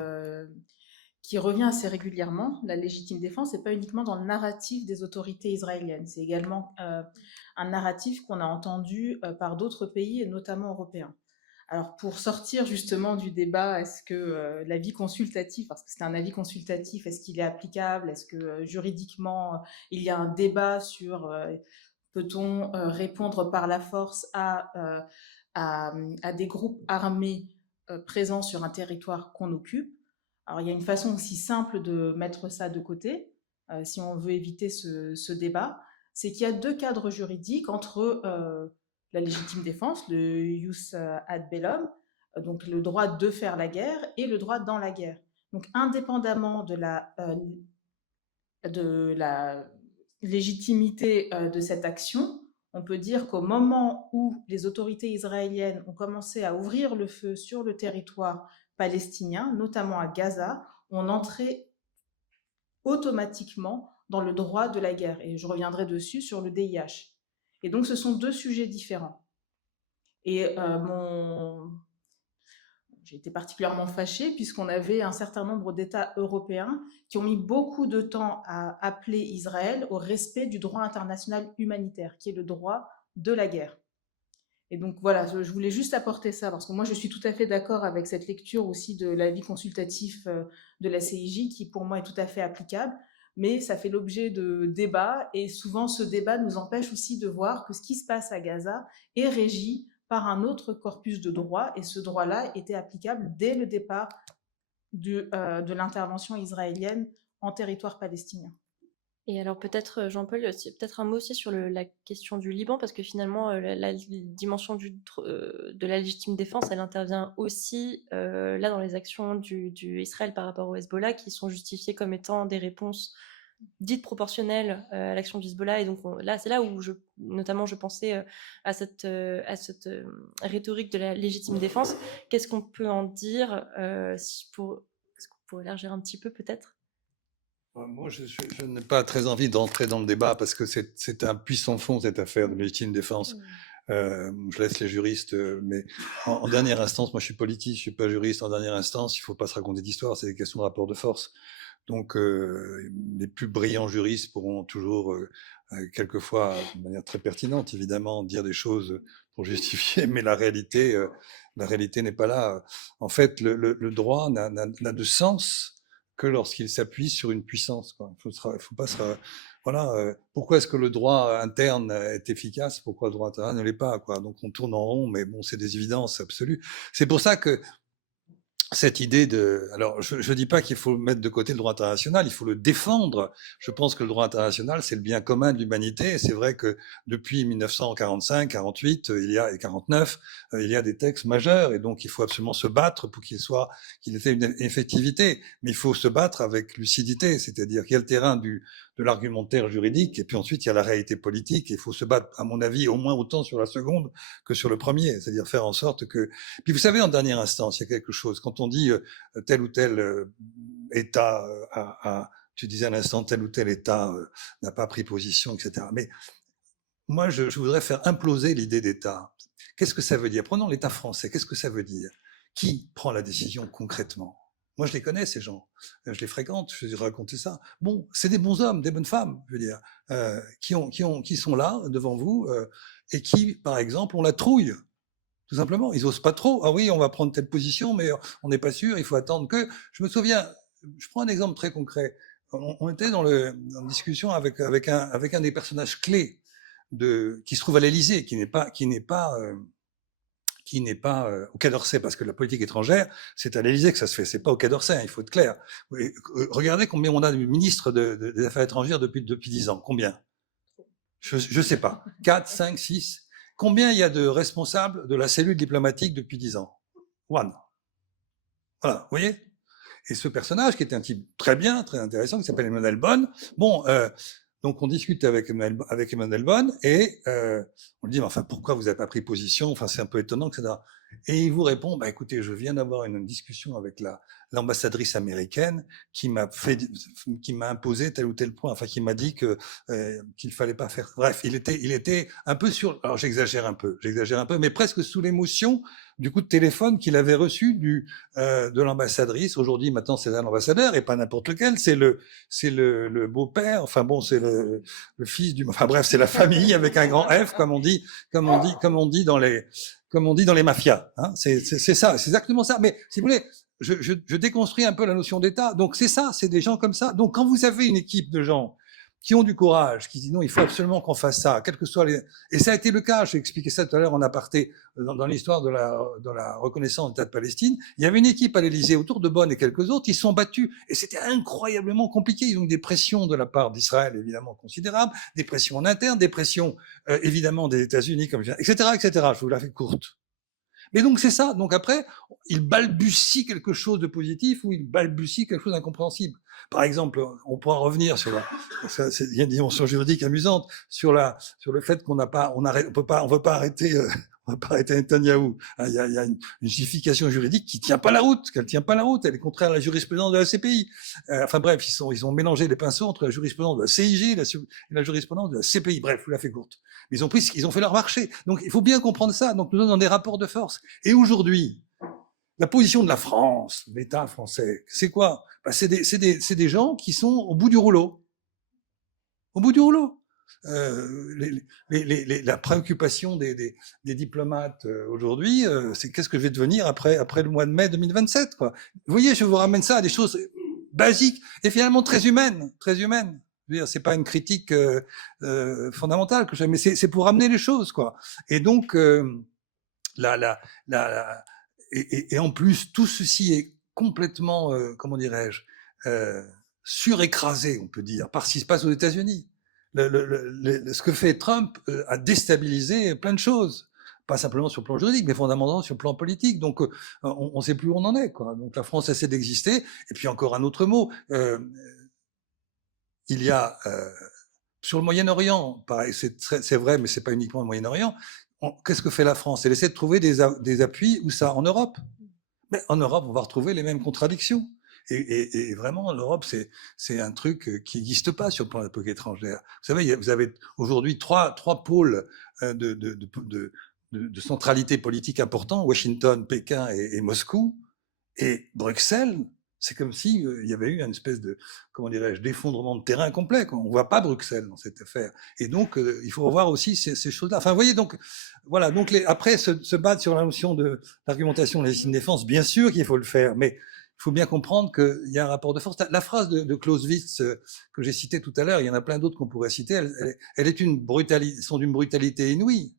revient assez régulièrement. La légitime défense, c'est pas uniquement dans le narratif des autorités israéliennes, c'est également un narratif qu'on a entendu par d'autres pays, et notamment européens. Alors, pour sortir justement du débat, est-ce que l'avis consultatif, parce que c'est un avis consultatif, est-ce qu'il est applicable? Est-ce que juridiquement, il y a un débat sur peut-on répondre par la force à des groupes armés présents sur un territoire qu'on occupe? Alors, il y a une façon aussi simple de mettre ça de côté, si on veut éviter ce débat, c'est qu'il y a deux cadres juridiques entre la légitime défense, le jus ad bellum, donc le droit de faire la guerre, et le droit dans la guerre. Donc, indépendamment de la légitimité de cette action, on peut dire qu'au moment où les autorités israéliennes ont commencé à ouvrir le feu sur le territoire palestinien, notamment à Gaza, on entrait automatiquement dans le droit de la guerre. Et je reviendrai dessus sur le DIH. Et donc, ce sont deux sujets différents. Et j'ai été particulièrement fâchée puisqu'on avait un certain nombre d'États européens qui ont mis beaucoup de temps à appeler Israël au respect du droit international humanitaire, qui est le droit de la guerre. Et donc voilà, je voulais juste apporter ça, parce que moi je suis tout à fait d'accord avec cette lecture aussi de l'avis consultatif de la CIJ, qui pour moi est tout à fait applicable, mais ça fait l'objet de débats, et souvent ce débat nous empêche aussi de voir que ce qui se passe à Gaza est régi par un autre corpus de droit, et ce droit-là était applicable dès le départ de l'intervention israélienne en territoire palestinien. Et alors peut-être, Jean-Paul, peut-être un mot aussi sur la question du Liban, parce que finalement, la dimension de la légitime défense, elle intervient aussi là dans les actions du Israël par rapport au Hezbollah, qui sont justifiées comme étant des réponses dites proportionnelles à l'action du Hezbollah. Et donc là, c'est là où notamment je pensais à cette rhétorique de la légitime défense. Qu'est-ce qu'on peut en dire est-ce qu'on pourrait élargir un petit peu peut-être? Moi, je n'ai pas très envie d'entrer dans le débat parce que c'est un puissant fond, cette affaire de légitime défense. Je laisse les juristes, mais en dernière instance, moi je suis politiste, je suis pas juriste. En dernière instance, il faut pas se raconter d'histoire, c'est des questions de rapport de force. Donc, les plus brillants juristes pourront toujours, quelquefois, de manière très pertinente, évidemment, dire des choses pour justifier, mais la réalité n'est pas là. En fait, le droit n'a de sens que lorsqu'il s'appuie sur une puissance, quoi. Il faut pas se, voilà. Pourquoi est-ce que le droit interne est efficace? Pourquoi le droit interne ne l'est pas, quoi? Donc, on tourne en rond, mais bon, c'est des évidences absolues. C'est pour ça que cette idée de, alors je dis pas qu'il faut mettre de côté le droit international, il faut le défendre. Je pense que le droit international c'est le bien commun de l'humanité. Et c'est vrai que depuis 1945, 48, il y a et 49, il y a des textes majeurs et donc il faut absolument se battre pour qu'il ait une effectivité. Mais il faut se battre avec lucidité, c'est-à-dire qu'il y a le terrain de l'argumentaire juridique et puis ensuite il y a la réalité politique. Et il faut se battre, à mon avis, au moins autant sur la seconde que sur le premier, c'est-à-dire faire en sorte que. Puis vous savez, en dernière instance, il y a quelque chose. Quand on dit tel ou tel État tu disais à l'instant, tel ou tel État n'a pas pris position, etc. Mais moi, je voudrais faire imploser l'idée d'État. Qu'est-ce que ça veut dire? Prenons l'État français. Qu'est-ce que ça veut dire? Qui prend la décision concrètement? Moi, je les connais, ces gens. Je les fréquente, je leur raconter ça. Bon, c'est des bons hommes, des bonnes femmes, je veux dire, qui sont là, devant vous, et qui, par exemple, ont la trouille. Tout simplement, ils osent pas trop. Ah oui, on va prendre telle position, mais on n'est pas sûr. Il faut attendre que. Je me souviens. Je prends un exemple très concret. On était dans une discussion avec un des personnages clés qui se trouve à l'Élysée, qui n'est pas au Quai d'Orsay, parce que la politique étrangère, c'est à l'Élysée que ça se fait. C'est pas au Quai d'Orsay. Hein, il faut être clair. Regardez combien on a de ministres des Affaires étrangères depuis 10 ans. Combien? Je sais pas. 4, 5, 6. Combien il y a de responsables de la cellule diplomatique depuis 10 ans? One. Voilà, vous voyez? Et ce personnage, qui était un type très bien, très intéressant, qui s'appelle Emmanuel Bonne, bon, donc on discute avec Emmanuel Bonne, et on lui dit, mais enfin, pourquoi vous n'avez pas pris position? Enfin, c'est un peu étonnant, etc. Et il vous répond, bah écoutez, je viens d'avoir une discussion avec l'ambassadrice américaine qui m'a imposé tel ou tel point, enfin qui m'a dit qu'il fallait pas faire. Bref, il était un peu alors j'exagère un peu, mais presque sous l'émotion du coup de téléphone qu'il avait reçu de l'ambassadrice. Aujourd'hui, maintenant, c'est un ambassadeur et pas n'importe lequel. C'est le beau-père. Enfin bon, c'est le fils enfin bref, c'est la famille avec un grand F, comme on dit dans les mafias. Hein. C'est ça, c'est exactement ça. Mais si vous voulez, je déconstruis un peu la notion d'État. Donc c'est ça, c'est des gens comme ça. Donc quand vous avez une équipe de gens qui ont du courage, qui disent non, il faut absolument qu'on fasse ça, quel que soit et ça a été le cas, j'ai expliqué ça tout à l'heure en aparté, dans l'histoire de la reconnaissance de l'État de Palestine, il y avait une équipe à l'Élysée autour de Bonn et quelques autres, ils se sont battus, et c'était incroyablement compliqué, ils ont eu des pressions de la part d'Israël, évidemment considérables, des pressions en interne, des pressions, évidemment, des États-Unis, etc., je vous la fais courte. Mais donc c'est ça. Donc après, il balbutie quelque chose de positif ou il balbutie quelque chose d'incompréhensible. Par exemple, on pourra revenir sur il y a une dimension juridique amusante sur le fait on veut pas arrêter Netanyahou. Il y a une justification juridique qui tient pas la route, elle est contraire à la jurisprudence de la CPI. Enfin bref, ils ont mélangé les pinceaux entre la jurisprudence de la CIG et la jurisprudence de la CPI. Bref, je vous la fais courte. Ils ont fait leur marché. Donc il faut bien comprendre ça. Donc nous sommes dans des rapports de force. Et aujourd'hui, la position de la France, l'État français, c'est quoi? C'est des gens qui sont au bout du rouleau. Au bout du rouleau. La préoccupation des diplomates aujourd'hui, c'est qu'est-ce que je vais devenir après le mois de mai 2027, quoi. Vous voyez, je vous ramène ça à des choses basiques et finalement très humaines, très humaines. Je veux dire, c'est pas une critique fondamentale que j'ai, mais c'est pour ramener les choses, quoi. Et donc et en plus tout ceci est complètement, comment dirais-je, surécrasé, on peut dire, par ce qui se passe aux États-Unis. Ce que fait Trump a déstabilisé plein de choses, pas simplement sur le plan juridique, mais fondamentalement sur le plan politique. Donc, on ne sait plus où on en est, quoi. Donc, la France essaie d'exister. Et puis encore un autre mot, il y a sur le Moyen-Orient, pareil, c'est vrai, mais c'est pas uniquement le Moyen-Orient. Qu'est-ce que fait la France? Elle essaie de trouver des appuis où ça? En Europe. Mais en Europe, on va retrouver les mêmes contradictions. Et vraiment, l'Europe, c'est un truc qui n'existe pas sur le plan de la politique étrangère. Vous savez, vous avez aujourd'hui trois pôles de centralité politique importants, Washington, Pékin et Moscou. Et Bruxelles, c'est comme si il y avait eu une espèce de, comment dirais-je, d'effondrement de terrain complet, quoi. On voit pas Bruxelles dans cette affaire. Et donc, il faut revoir aussi ces choses-là. Enfin, vous voyez, donc, voilà. Donc, après, se battre sur la notion de l'argumentation de la légitime défense, bien sûr qu'il faut le faire, mais il faut bien comprendre qu'il y a un rapport de force. La phrase de Clausewitz que j'ai citée tout à l'heure, il y en a plein d'autres qu'on pourrait citer, elle est sont d'une brutalité inouïe,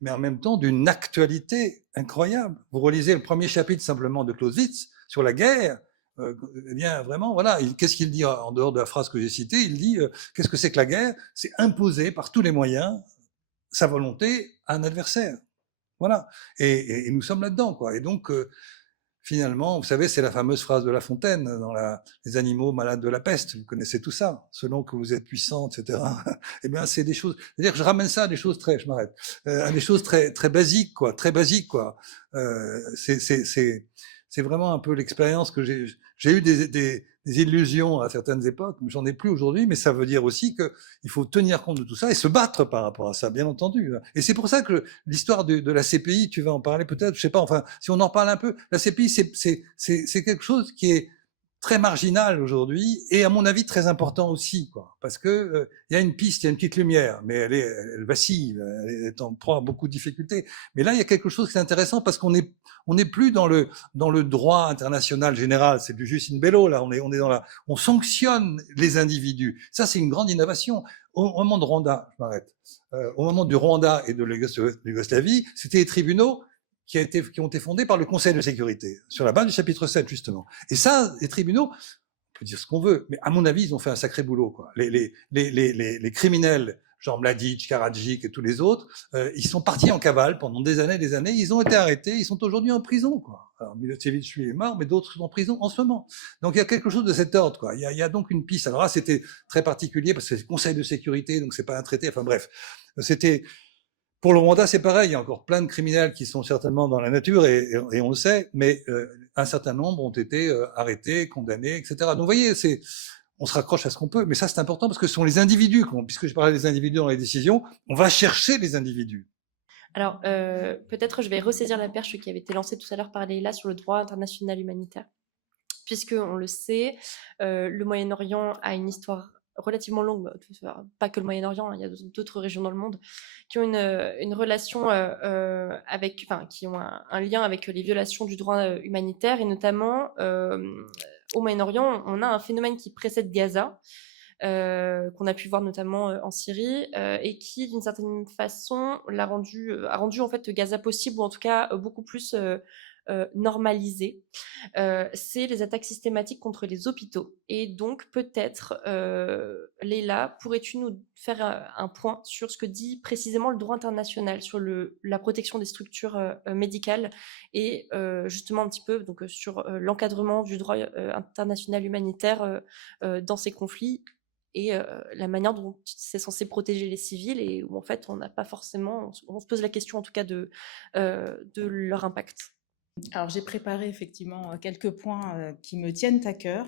mais en même temps d'une actualité incroyable. Vous relisez le premier chapitre simplement de Clausewitz sur la guerre, eh bien vraiment, voilà, qu'est-ce qu'il dit en dehors de la phrase que j'ai citée? Il dit, qu'est-ce que c'est que la guerre? C'est imposer par tous les moyens sa volonté à un adversaire. Voilà. Et nous sommes là-dedans, quoi. Et donc, finalement, vous savez, c'est la fameuse phrase de La Fontaine dans Les animaux malades de la peste. Vous connaissez tout ça. Selon que vous êtes puissant, etc. Eh bien, c'est des choses. C'est-à-dire que je ramène ça à des choses je m'arrête, à des choses très basiques, quoi, très basiques, quoi. C'est vraiment un peu l'expérience que j'ai eu des illusions à certaines époques, mais j'en ai plus aujourd'hui. Mais ça veut dire aussi que il faut tenir compte de tout ça et se battre par rapport à ça, bien entendu. Et c'est pour ça que l'histoire de la CPI, tu vas en parler peut-être, je sais pas. Enfin, si on en parle un peu, la CPI, c'est quelque chose qui est très marginal aujourd'hui et à mon avis très important aussi, quoi, parce que il y a une piste, il y a une petite lumière, mais elle vacille, elle est en proie à beaucoup de difficultés. Mais là, il y a quelque chose qui est intéressant parce qu'on n'est plus dans le droit international général, c'est du jus in bello, là, on est on sanctionne les individus. Ça, c'est une grande innovation. Au moment de Rwanda, je m'arrête. Au moment du Rwanda et de l'Yougoslavie, c'était les tribunaux qui ont été fondés par le Conseil de sécurité, sur la base du chapitre 7, justement. Et ça, les tribunaux, on peut dire ce qu'on veut, mais à mon avis, ils ont fait un sacré boulot, quoi. Les criminels, genre Mladic, Karadzic et tous les autres, ils sont partis en cavale pendant des années, ils ont été arrêtés, ils sont aujourd'hui en prison, quoi. Alors, Milosevic, lui, est mort, mais d'autres sont en prison en ce moment. Donc, il y a quelque chose de cet ordre, quoi. Il y a donc une piste. Alors là, c'était très particulier, parce que c'est le Conseil de sécurité, donc c'est pas un traité, enfin bref. C'était, pour le Rwanda, c'est pareil, il y a encore plein de criminels qui sont certainement dans la nature, et on le sait, mais un certain nombre ont été arrêtés, condamnés, etc. Donc vous voyez, on se raccroche à ce qu'on peut, mais ça c'est important parce que ce sont les individus, puisque je parlais des individus dans les décisions, on va chercher les individus. Alors, peut-être je vais ressaisir la perche qui avait été lancée tout à l'heure par Leïla sur le droit international humanitaire, puisque on le sait, le Moyen-Orient a une histoire relativement longue, pas que le Moyen-Orient, il y a d'autres régions dans le monde qui ont une relation avec, enfin, qui ont un lien avec les violations du droit humanitaire, et notamment au Moyen-Orient, on a un phénomène qui précède Gaza, qu'on a pu voir notamment en Syrie, et qui, d'une certaine façon, a rendu en fait Gaza possible, ou en tout cas beaucoup plus normalisé. C'est les attaques systématiques contre les hôpitaux. Et donc, peut-être, Leïla, pourrais-tu nous faire un point sur ce que dit précisément le droit international sur la protection des structures médicales, et justement un petit peu donc, sur l'encadrement du droit international humanitaire dans ces conflits, et la manière dont c'est censé protéger les civils, et où en fait on n'a pas forcément, on se pose la question en tout cas de leur impact. Alors, j'ai préparé effectivement quelques points qui me tiennent à cœur.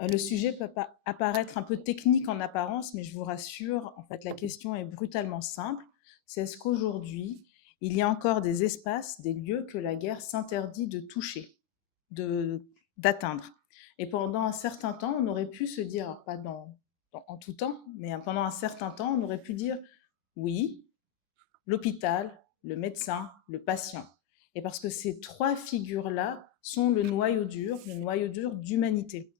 Le sujet peut apparaître un peu technique en apparence, mais je vous rassure, en fait, la question est brutalement simple. C'est est-ce qu'aujourd'hui, il y a encore des espaces, des lieux que la guerre s'interdit de toucher, d'atteindre. Et pendant un certain temps, on aurait pu se dire, alors pas en tout temps, mais pendant un certain temps, on aurait pu dire oui, l'hôpital, le médecin, le patient. Et parce que ces trois figures-là sont le noyau dur d'humanité,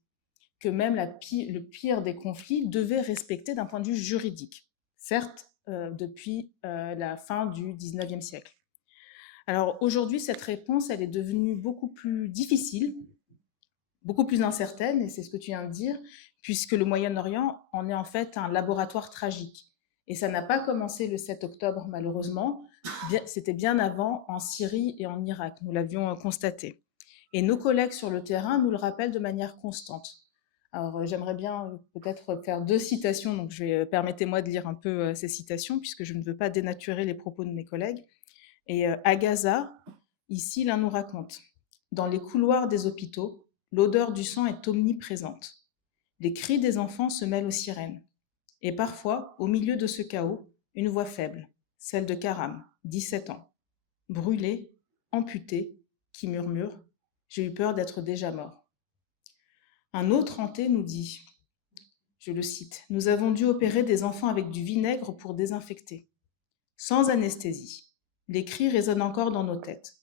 que même le pire des conflits devait respecter d'un point de vue juridique, certes depuis la fin du 19e siècle. Alors aujourd'hui, cette réponse, elle est devenue beaucoup plus difficile, beaucoup plus incertaine, et c'est ce que tu viens de dire, puisque le Moyen-Orient en est en fait un laboratoire tragique. Et ça n'a pas commencé le 7 octobre, malheureusement. C'était bien avant en Syrie et en Irak. Nous l'avions constaté. Et nos collègues sur le terrain nous le rappellent de manière constante. Alors, j'aimerais bien peut-être faire 2 citations. Donc, permettez-moi de lire un peu ces citations, puisque je ne veux pas dénaturer les propos de mes collègues. Et à Gaza, ici, l'un nous raconte. Dans les couloirs des hôpitaux, l'odeur du sang est omniprésente. Les cris des enfants se mêlent aux sirènes. Et parfois, au milieu de ce chaos, une voix faible, celle de Karam, 17 ans, brûlé, amputé, qui murmure « J'ai eu peur d'être déjà mort ». Un autre hanté nous dit, je le cite, « Nous avons dû opérer des enfants avec du vinaigre pour désinfecter. Sans anesthésie. Les cris résonnent encore dans nos têtes.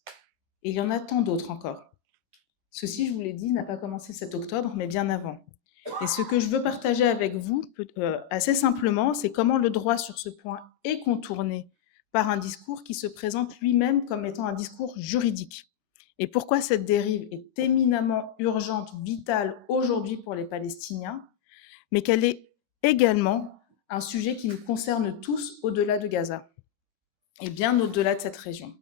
Et il y en a tant d'autres encore. Ceci, je vous l'ai dit, n'a pas commencé cet octobre, mais bien avant. Et ce que je veux partager avec vous, assez simplement, c'est comment le droit sur ce point est contourné par un discours qui se présente lui-même comme étant un discours juridique. Et pourquoi cette dérive est éminemment urgente, vitale aujourd'hui pour les Palestiniens, mais qu'elle est également un sujet qui nous concerne tous au-delà de Gaza, et bien au-delà de cette région.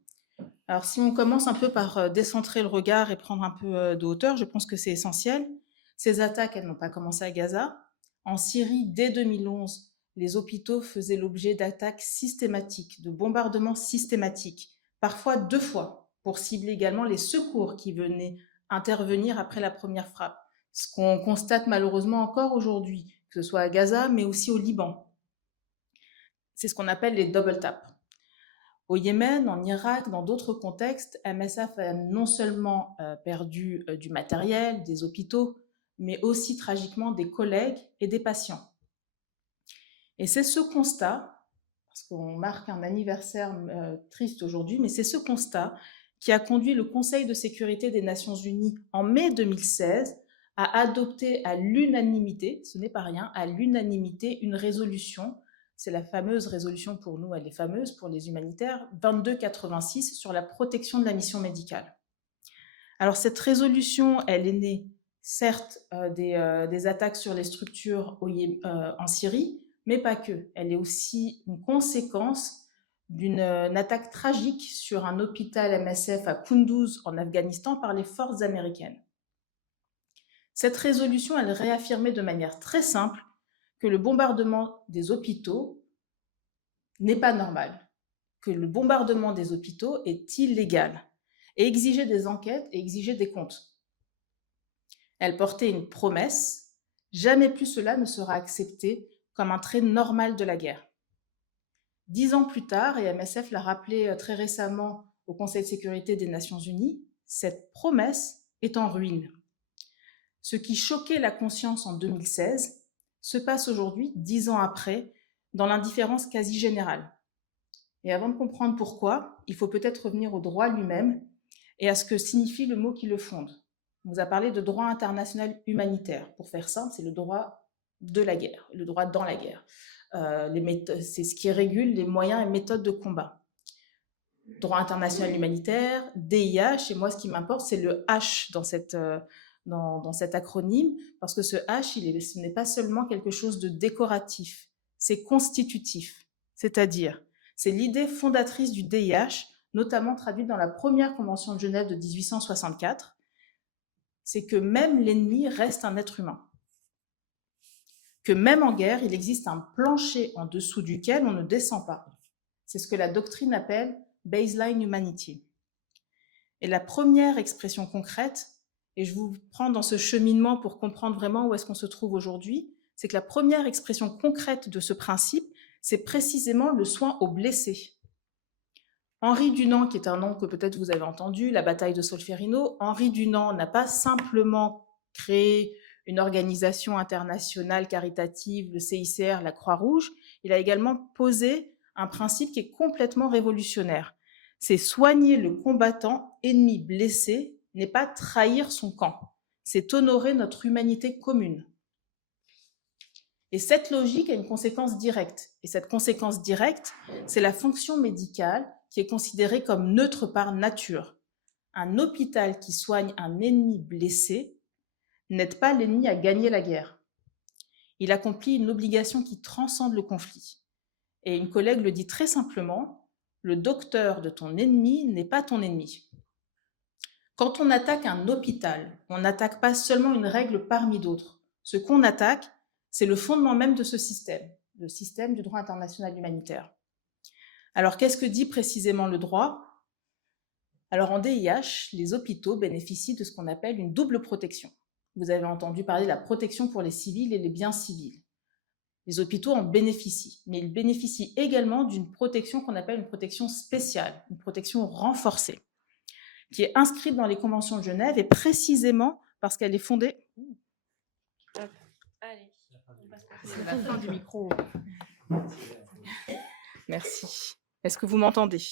Alors si on commence un peu par décentrer le regard et prendre un peu de hauteur, je pense que c'est essentiel. Ces attaques, elles n'ont pas commencé à Gaza. En Syrie, dès 2011, les hôpitaux faisaient l'objet d'attaques systématiques, de bombardements systématiques, parfois 2 fois, pour cibler également les secours qui venaient intervenir après la première frappe. Ce qu'on constate malheureusement encore aujourd'hui, que ce soit à Gaza, mais aussi au Liban. C'est ce qu'on appelle les double taps. Au Yémen, en Irak, dans d'autres contextes, MSF a non seulement perdu du matériel, des hôpitaux, mais aussi tragiquement des collègues et des patients. Et c'est ce constat, parce qu'on marque un anniversaire triste aujourd'hui, mais c'est ce constat qui a conduit le Conseil de sécurité des Nations Unies en mai 2016 à adopter à l'unanimité, ce n'est pas rien, à l'unanimité une résolution. C'est la fameuse résolution, pour nous, elle est fameuse, pour les humanitaires, 2286 sur la protection de la mission médicale. Alors cette résolution, elle est née, certes, des attaques sur les structures en Syrie, mais pas que. Elle est aussi une conséquence d'une attaque tragique sur un hôpital MSF à Kunduz, en Afghanistan, par les forces américaines. Cette résolution, elle réaffirmait de manière très simple que le bombardement des hôpitaux n'est pas normal, que le bombardement des hôpitaux est illégal, et exigeait des enquêtes et exigeait des comptes. Elle portait une promesse, jamais plus cela ne sera accepté comme un trait normal de la guerre. 10 ans plus tard, et MSF l'a rappelé très récemment au Conseil de sécurité des Nations Unies, cette promesse est en ruine. Ce qui choquait la conscience en 2016 se passe aujourd'hui, 10 ans après, dans l'indifférence quasi générale. Et avant de comprendre pourquoi, il faut peut-être revenir au droit lui-même et à ce que signifie le mot qui le fonde. On vous a parlé de droit international humanitaire. Pour faire simple, c'est le droit de la guerre, le droit dans la guerre. C'est ce qui régule les moyens et méthodes de combat. Droit international humanitaire, DIH, et moi ce qui m'importe, c'est le H dans cet acronyme, parce que ce H, ce n'est pas seulement quelque chose de décoratif, c'est constitutif, c'est-à-dire, c'est l'idée fondatrice du DIH, notamment traduite dans la première convention de Genève de 1864, c'est que même l'ennemi reste un être humain. Que même en guerre, il existe un plancher en dessous duquel on ne descend pas. C'est ce que la doctrine appelle baseline humanity. Et la première expression concrète, et je vous prends dans ce cheminement pour comprendre vraiment où est-ce qu'on se trouve aujourd'hui, c'est que la première expression concrète de ce principe, c'est précisément le soin aux blessés. Henri Dunant, qui est un nom que peut-être vous avez entendu, la bataille de Solferino, Henri Dunant n'a pas simplement créé une organisation internationale caritative, le CICR, la Croix-Rouge, il a également posé un principe qui est complètement révolutionnaire. C'est soigner le combattant ennemi blessé, n'est pas trahir son camp. C'est honorer notre humanité commune. Et cette logique a une conséquence directe. Et cette conséquence directe, c'est la fonction médicale qui est considérée comme neutre par nature. Un hôpital qui soigne un ennemi blessé n'aide pas l'ennemi à gagner la guerre. Il accomplit une obligation qui transcende le conflit. Et une collègue le dit très simplement, le docteur de ton ennemi n'est pas ton ennemi. Quand on attaque un hôpital, on n'attaque pas seulement une règle parmi d'autres. Ce qu'on attaque, c'est le fondement même de ce système, le système du droit international humanitaire. Alors, qu'est-ce que dit précisément le droit ? Alors, en DIH, les hôpitaux bénéficient de ce qu'on appelle une double protection. vous avez entendu parler de la protection pour les civils et les biens civils. Les hôpitaux en bénéficient, mais ils bénéficient également d'une protection qu'on appelle une protection spéciale, une protection renforcée, qui est inscrite dans les conventions de Genève et précisément parce qu'elle est fondée... Allez, C'est la fin du micro. Merci. Est-ce que vous m'entendez?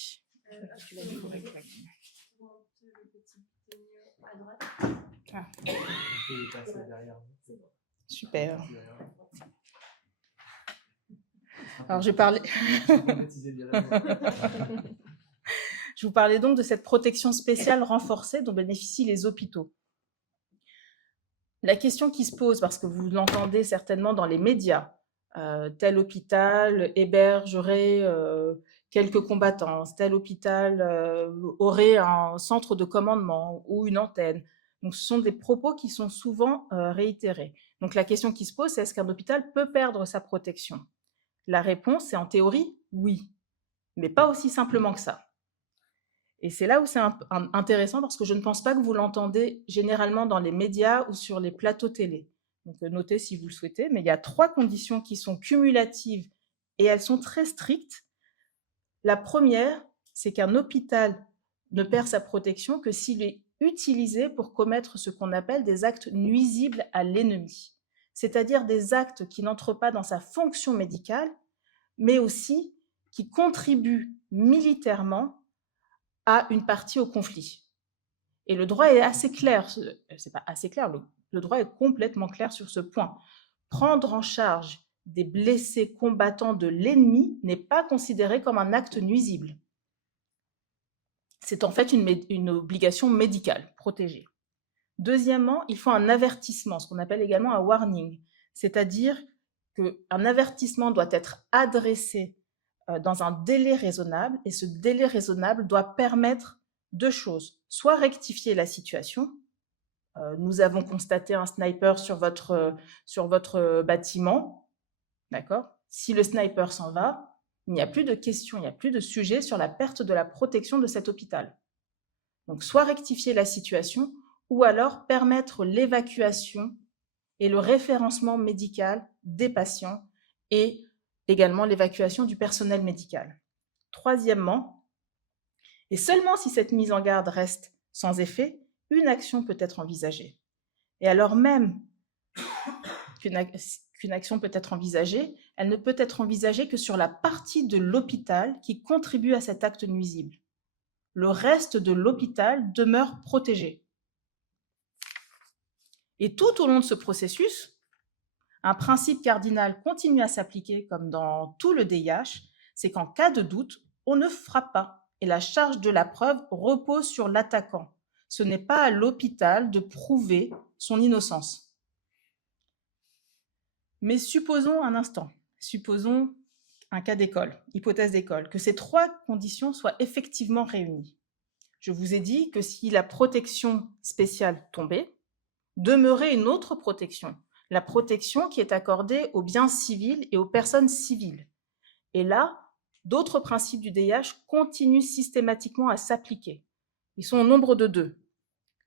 Ah. Super. Alors, je vous parlais donc de cette protection spéciale renforcée dont bénéficient les hôpitaux. La question qui se pose, parce que vous l'entendez certainement dans les médias, tel hôpital hébergerait quelques combattants, tel hôpital aurait un centre de commandement ou une antenne. Donc, ce sont des propos qui sont souvent réitérés. Donc, la question qui se pose, c'est est-ce qu'un hôpital peut perdre sa protection? La réponse est en théorie, oui, mais pas aussi simplement que ça. Et c'est là où c'est intéressant parce que je ne pense pas que vous l'entendez généralement dans les médias ou sur les plateaux télé. Donc, notez si vous le souhaitez, mais il y a 3 conditions qui sont cumulatives et elles sont très strictes. La première, c'est qu'un hôpital ne perd sa protection que s'il est utilisé pour commettre ce qu'on appelle des actes nuisibles à l'ennemi, c'est-à-dire des actes qui n'entrent pas dans sa fonction médicale, mais aussi qui contribuent militairement à une partie au conflit. Et le droit est assez clair, c'est pas assez clair, le droit est complètement clair sur ce point. Prendre en charge des blessés combattants de l'ennemi n'est pas considéré comme un acte nuisible. C'est en fait une obligation médicale, protégée. Deuxièmement, il faut un avertissement, ce qu'on appelle également un warning, c'est-à-dire qu'un avertissement doit être adressé dans un délai raisonnable, et ce délai raisonnable doit permettre 2 choses. Soit rectifier la situation. Nous avons constaté un sniper sur votre bâtiment. D'accord ? Si le sniper s'en va, il n'y a plus de question, il n'y a plus de sujet sur la perte de la protection de cet hôpital. Donc, soit rectifier la situation, ou alors permettre l'évacuation et le référencement médical des patients et également l'évacuation du personnel médical. Troisièmement, et seulement si cette mise en garde reste sans effet, une action peut être envisagée. Et alors même qu'une action peut être envisagée, elle ne peut être envisagée que sur la partie de l'hôpital qui contribue à cet acte nuisible. Le reste de l'hôpital demeure protégé. Et tout au long de ce processus, un principe cardinal continue à s'appliquer comme dans tout le DIH, c'est qu'en cas de doute, on ne frappe pas et la charge de la preuve repose sur l'attaquant. Ce n'est pas à l'hôpital de prouver son innocence. Mais supposons un instant, supposons un cas d'école, hypothèse d'école, que ces 3 conditions soient effectivement réunies. Je vous ai dit que si la protection spéciale tombait, demeurait une autre protection, la protection qui est accordée aux biens civils et aux personnes civiles. Et là, d'autres principes du DIH continuent systématiquement à s'appliquer. Ils sont au nombre de 2.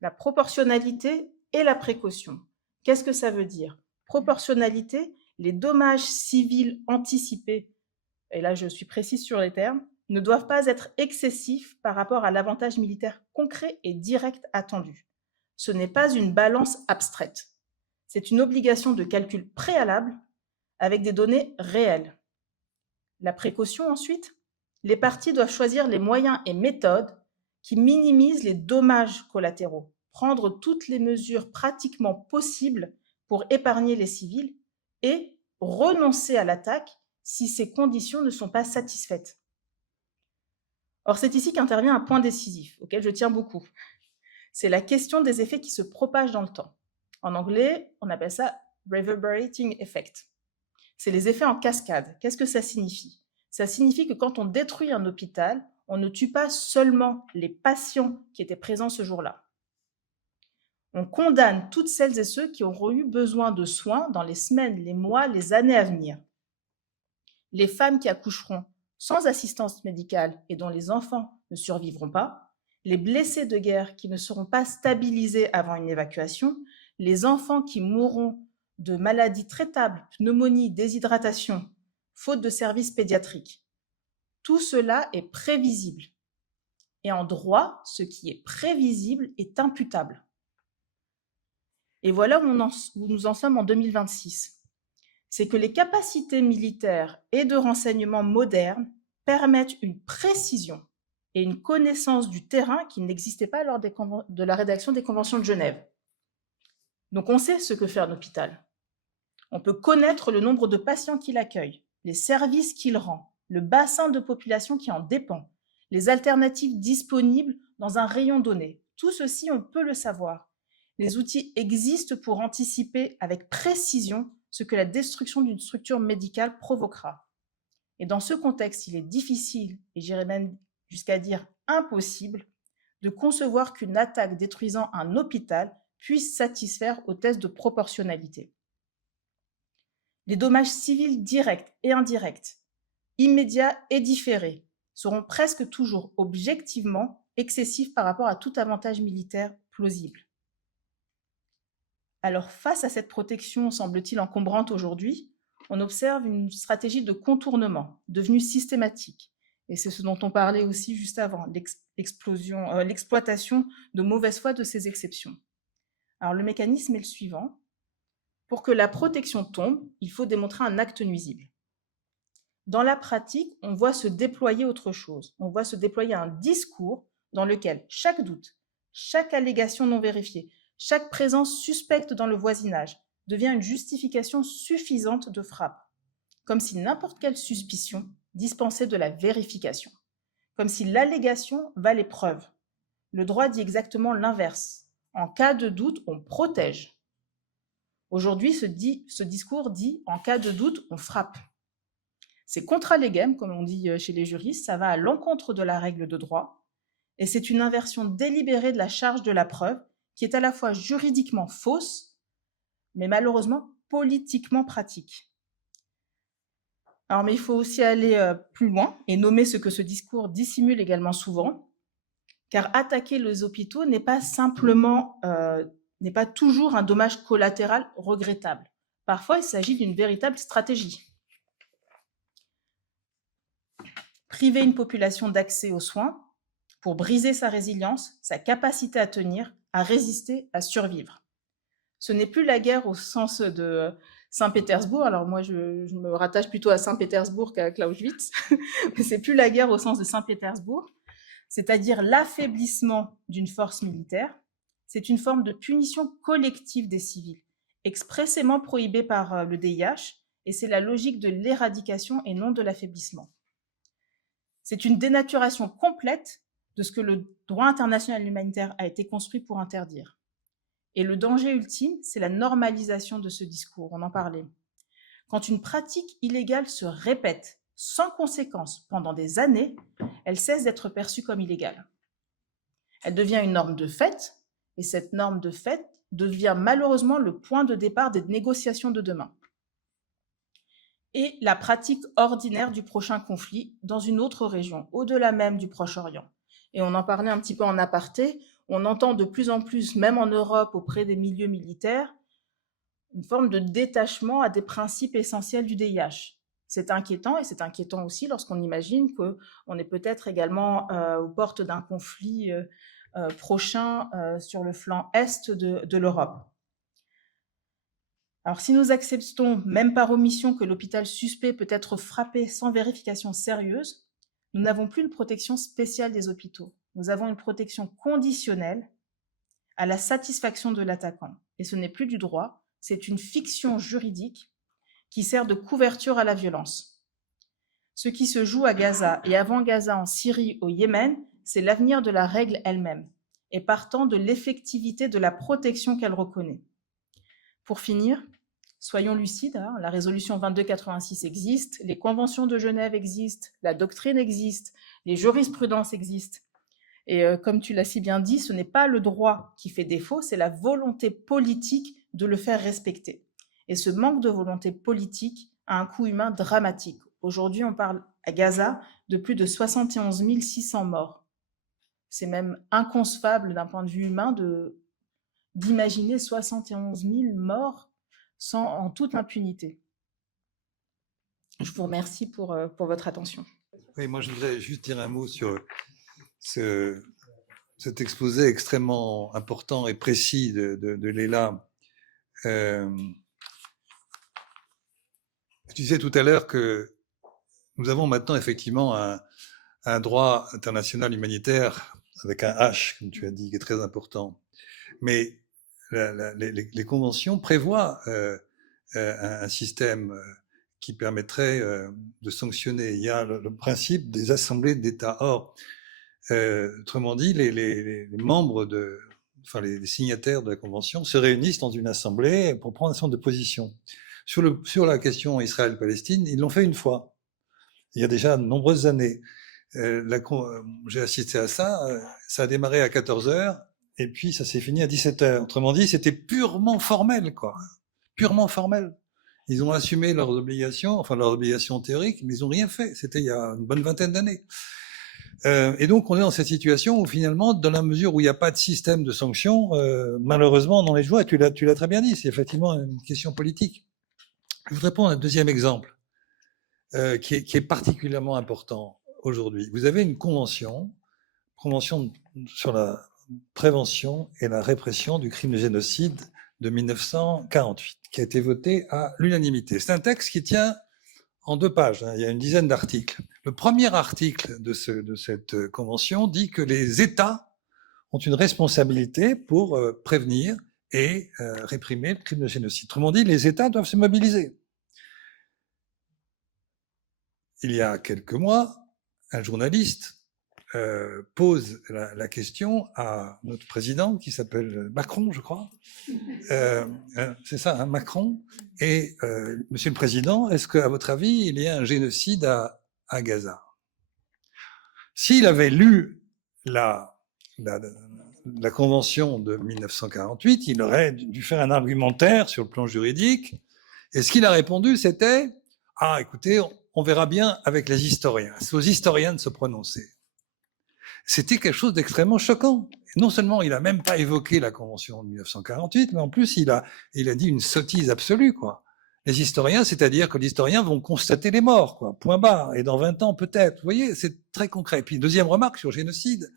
La proportionnalité et la précaution. Qu'est-ce que ça veut dire? Proportionnalité, les dommages civils anticipés, et là je suis précise sur les termes, ne doivent pas être excessifs par rapport à l'avantage militaire concret et direct attendu. Ce n'est pas une balance abstraite. C'est une obligation de calcul préalable avec des données réelles. La précaution ensuite, les parties doivent choisir les moyens et méthodes qui minimisent les dommages collatéraux, prendre toutes les mesures pratiquement possibles pour épargner les civils et renoncer à l'attaque si ces conditions ne sont pas satisfaites. Or, c'est ici qu'intervient un point décisif, auquel je tiens beaucoup. C'est la question des effets qui se propagent dans le temps. En anglais, on appelle ça « reverberating effect ». C'est les effets en cascade. Qu'est-ce que ça signifie? Ça signifie que quand on détruit un hôpital, on ne tue pas seulement les patients qui étaient présents ce jour-là. On condamne toutes celles et ceux qui auront eu besoin de soins dans les semaines, les mois, les années à venir. Les femmes qui accoucheront sans assistance médicale et dont les enfants ne survivront pas, les blessés de guerre qui ne seront pas stabilisés avant une évacuation, les enfants qui mourront de maladies traitables, pneumonie, déshydratation, faute de services pédiatriques. Tout cela est prévisible. Et en droit, ce qui est prévisible est imputable. Et voilà où nous en sommes en 2026. C'est que les capacités militaires et de renseignement modernes permettent une précision et une connaissance du terrain qui n'existait pas lors de la rédaction des conventions de Genève. Donc on sait ce que fait un hôpital. On peut connaître le nombre de patients qu'il accueille, les services qu'il rend, le bassin de population qui en dépend, les alternatives disponibles dans un rayon donné. Tout ceci, on peut le savoir. Les outils existent pour anticiper avec précision ce que la destruction d'une structure médicale provoquera. Et dans ce contexte, il est difficile, et j'irais même jusqu'à dire impossible, de concevoir qu'une attaque détruisant un hôpital puisse satisfaire au test de proportionnalité. Les dommages civils directs et indirects, immédiats et différés, seront presque toujours objectivement excessifs par rapport à tout avantage militaire plausible. Alors, face à cette protection, semble-t-il encombrante aujourd'hui, on observe une stratégie de contournement devenue systématique. Et c'est ce dont on parlait aussi juste avant, l'exploitation de mauvaise foi de ces exceptions. Alors, le mécanisme est le suivant. Pour que la protection tombe, il faut démontrer un acte nuisible. Dans la pratique, on voit se déployer autre chose. On voit se déployer un discours dans lequel chaque doute, chaque allégation non vérifiée, chaque présence suspecte dans le voisinage devient une justification suffisante de frappe, comme si n'importe quelle suspicion dispensait de la vérification, comme si l'allégation valait preuve. Le droit dit exactement l'inverse. En cas de doute, on protège. Aujourd'hui, ce discours dit « en cas de doute, on frappe ». C'est contra legem, comme on dit chez les juristes, ça va à l'encontre de la règle de droit, et c'est une inversion délibérée de la charge de la preuve qui est à la fois juridiquement fausse, mais malheureusement politiquement pratique. Alors, mais il faut aussi aller plus loin et nommer ce que ce discours dissimule également souvent, car attaquer les hôpitaux n'est pas toujours un dommage collatéral regrettable. Parfois, il s'agit d'une véritable stratégie. Priver une population d'accès aux soins pour briser sa résilience, sa capacité à tenir, à résister, à survivre. Ce n'est plus la guerre au sens de Saint-Pétersbourg. Alors moi, je me rattache plutôt à Saint-Pétersbourg qu'à Clausewitz. Mais c'est plus la guerre au sens de Saint-Pétersbourg, c'est-à-dire l'affaiblissement d'une force militaire. C'est une forme de punition collective des civils, expressément prohibée par le DIH, et c'est la logique de l'éradication et non de l'affaiblissement. C'est une dénaturation complète de ce que le droit international humanitaire a été construit pour interdire. Et le danger ultime, c'est la normalisation de ce discours, on en parlait. Quand une pratique illégale se répète sans conséquence pendant des années, elle cesse d'être perçue comme illégale. Elle devient une norme de fait, et cette norme de fait devient malheureusement le point de départ des négociations de demain. Et la pratique ordinaire du prochain conflit dans une autre région, au-delà même du Proche-Orient. Et on en parlait un petit peu en aparté, on entend de plus en plus, même en Europe, auprès des milieux militaires, une forme de détachement à des principes essentiels du DIH. C'est inquiétant, et c'est inquiétant aussi lorsqu'on imagine qu'on est peut-être également aux portes d'un conflit prochain sur le flanc est de l'Europe. Alors, si nous acceptons, même par omission, que l'hôpital suspect peut être frappé sans vérification sérieuse, nous n'avons plus une protection spéciale des hôpitaux. Nous avons une protection conditionnelle à la satisfaction de l'attaquant. Et ce n'est plus du droit, c'est une fiction juridique qui sert de couverture à la violence. Ce qui se joue à Gaza et avant Gaza en Syrie, au Yémen, c'est l'avenir de la règle elle-même et partant de l'effectivité de la protection qu'elle reconnaît. Pour finir, soyons lucides, la résolution 2286 existe, les conventions de Genève existent, la doctrine existe, les jurisprudences existent. Et comme tu l'as si bien dit, ce n'est pas le droit qui fait défaut, c'est la volonté politique de le faire respecter. Et ce manque de volonté politique a un coût humain dramatique. Aujourd'hui, on parle à Gaza de plus de 71 600 morts. C'est même inconcevable d'un point de vue humain d'imaginer 71 000 morts en toute impunité. Je vous remercie pour votre attention. Oui, moi je voudrais juste dire un mot sur cet exposé extrêmement important et précis de Léla. Je disais tout à l'heure que nous avons maintenant effectivement un droit international humanitaire avec un H, comme tu as dit, qui est très important. Mais les conventions prévoient un système qui permettrait de sanctionner. Il y a le principe des assemblées d'États. Or, autrement dit, les membres les signataires de la Convention se réunissent dans une assemblée pour prendre un certain nombre de positions. Sur la question Israël-Palestine, ils l'ont fait une fois, il y a déjà de nombreuses années. J'ai assisté à ça, ça a démarré à 14h, et puis ça s'est fini à 17h. Autrement dit, c'était purement formel, quoi. Purement formel. Ils ont assumé leurs obligations théoriques, mais ils n'ont rien fait. C'était il y a une bonne vingtaine d'années. Et donc, on est dans cette situation où finalement, dans la mesure où il n'y a pas de système de sanctions, malheureusement, on en est joué, et tu l'as très bien dit, c'est effectivement une question politique. Je voudrais prendre un deuxième exemple qui est particulièrement important aujourd'hui. Vous avez une convention sur la prévention et la répression du crime de génocide de 1948, qui a été votée à l'unanimité. C'est un texte qui tient en 2 pages, hein, il y a une dizaine d'articles. Le premier article de cette convention dit que les États ont une responsabilité pour prévenir et réprimer le crime de génocide. Autrement dit, les États doivent se mobiliser. Il y a quelques mois, un journaliste pose la question à notre président, qui s'appelle Macron, je crois. C'est ça, hein, Macron. Et Monsieur le Président, est-ce qu'à votre avis, il y a un génocide à Gaza? S'il avait lu la convention de 1948, il aurait dû faire un argumentaire sur le plan juridique. Et ce qu'il a répondu, c'était « Ah, écoutez, on verra bien avec les historiens. C'est aux historiens de se prononcer. » C'était quelque chose d'extrêmement choquant. Non seulement il a même pas évoqué la convention de 1948, mais en plus il a dit une sottise absolue, quoi. Les historiens, c'est-à-dire que les historiens vont constater les morts, quoi. Point barre. Et dans 20 ans peut-être. Vous voyez, c'est très concret. Puis deuxième remarque sur le génocide.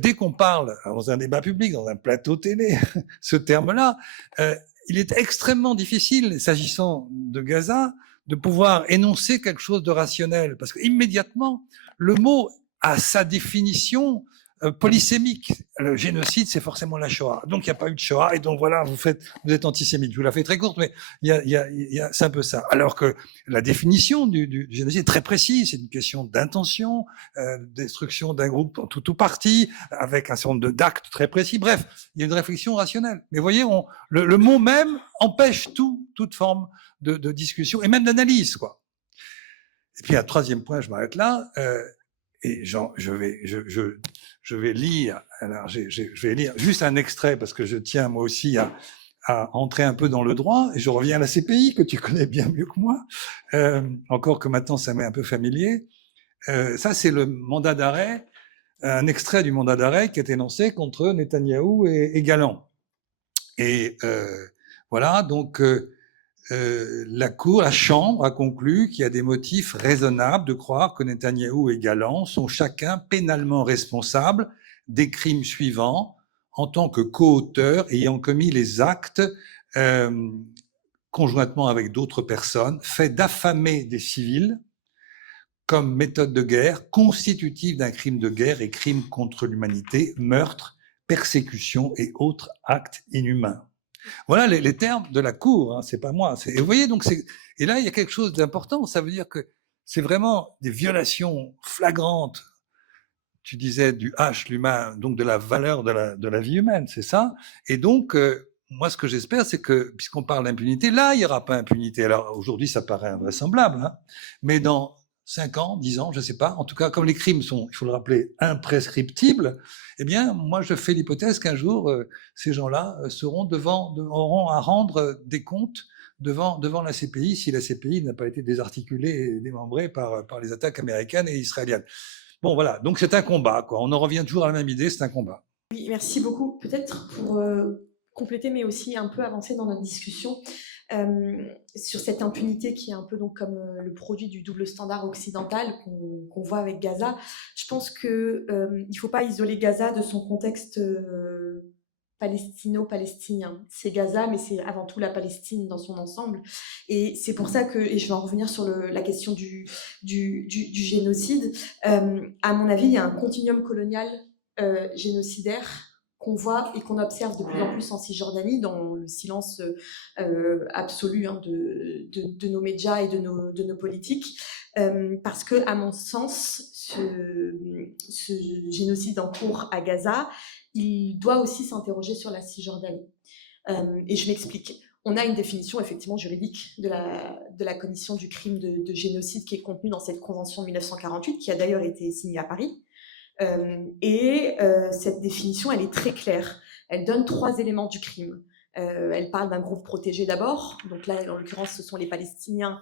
Dès qu'on parle dans un débat public, dans un plateau télé, ce terme-là, il est extrêmement difficile, s'agissant de Gaza, de pouvoir énoncer quelque chose de rationnel, parce qu'immédiatement, le mot a sa définition polysémique. Le génocide, c'est forcément la Shoah. Donc, il n'y a pas eu de Shoah, et donc voilà, vous êtes antisémite. Je vous la fais très courte, mais c'est un peu ça. Alors que la définition du génocide est très précise. C'est une question d'intention, destruction d'un groupe en tout parti, avec un certain nombre d'actes très précis. Bref, il y a une réflexion rationnelle. Mais vous voyez, le mot même empêche toute forme de discussion, et même d'analyse, quoi. Et puis, un troisième point, je m'arrête là, et je vais lire, alors je vais lire juste un extrait parce que je tiens moi aussi à entrer un peu dans le droit, et je reviens à la CPI que tu connais bien mieux que moi, encore que maintenant ça m'est un peu familier. Ça c'est le mandat d'arrêt, un extrait du mandat d'arrêt qui est énoncé contre Netanyahou et Galland. Et voilà, donc la Chambre a conclu qu'il y a des motifs raisonnables de croire que Netanyahou et Galland sont chacun pénalement responsables des crimes suivants en tant que co-auteurs ayant commis les actes conjointement avec d'autres personnes, fait d'affamer des civils comme méthode de guerre constitutive d'un crime de guerre et crime contre l'humanité, meurtre, persécution et autres actes inhumains. Voilà les termes de la Cour, hein, c'est pas moi. Et vous voyez, donc et là il y a quelque chose d'important. Ça veut dire que c'est vraiment des violations flagrantes. Tu disais du H, l'humain, donc de la valeur de la vie humaine, c'est ça. Et donc moi ce que j'espère, c'est que puisqu'on parle d'impunité, là il n'y aura pas impunité. Alors aujourd'hui ça paraît invraisemblable, hein, mais dans 5 ans, 10 ans, je ne sais pas. En tout cas, comme les crimes sont, il faut le rappeler, imprescriptibles, eh bien, moi, je fais l'hypothèse qu'un jour, ces gens-là auront à rendre des comptes devant la CPI, si la CPI n'a pas été désarticulée et démembrée par les attaques américaines et israéliennes. Bon, voilà. Donc, c'est un combat, quoi. On en revient toujours à la même idée, c'est un combat. Oui, merci beaucoup. Peut-être pour compléter, mais aussi un peu avancer dans notre discussion sur cette impunité qui est un peu donc comme le produit du double standard occidental qu'on voit avec Gaza. Je pense que il faut pas isoler Gaza de son contexte palestino-palestinien. C'est Gaza, mais c'est avant tout la Palestine dans son ensemble. Et c'est pour ça que, et je vais en revenir sur la question du génocide, à mon avis, il y a un continuum colonial génocidaire qu'on voit et qu'on observe de plus en plus en Cisjordanie, dans le silence absolu de nos médias et de nos politiques, parce que, à mon sens, ce génocide en cours à Gaza, il doit aussi s'interroger sur la Cisjordanie. Et je m'explique. On a une définition effectivement juridique de la commission du crime de génocide qui est contenue dans cette convention de 1948, qui a d'ailleurs été signée à Paris. Cette définition, elle est très claire. Elle donne 3 éléments du crime. Elle parle d'un groupe protégé d'abord. Donc là, en l'occurrence, ce sont les Palestiniens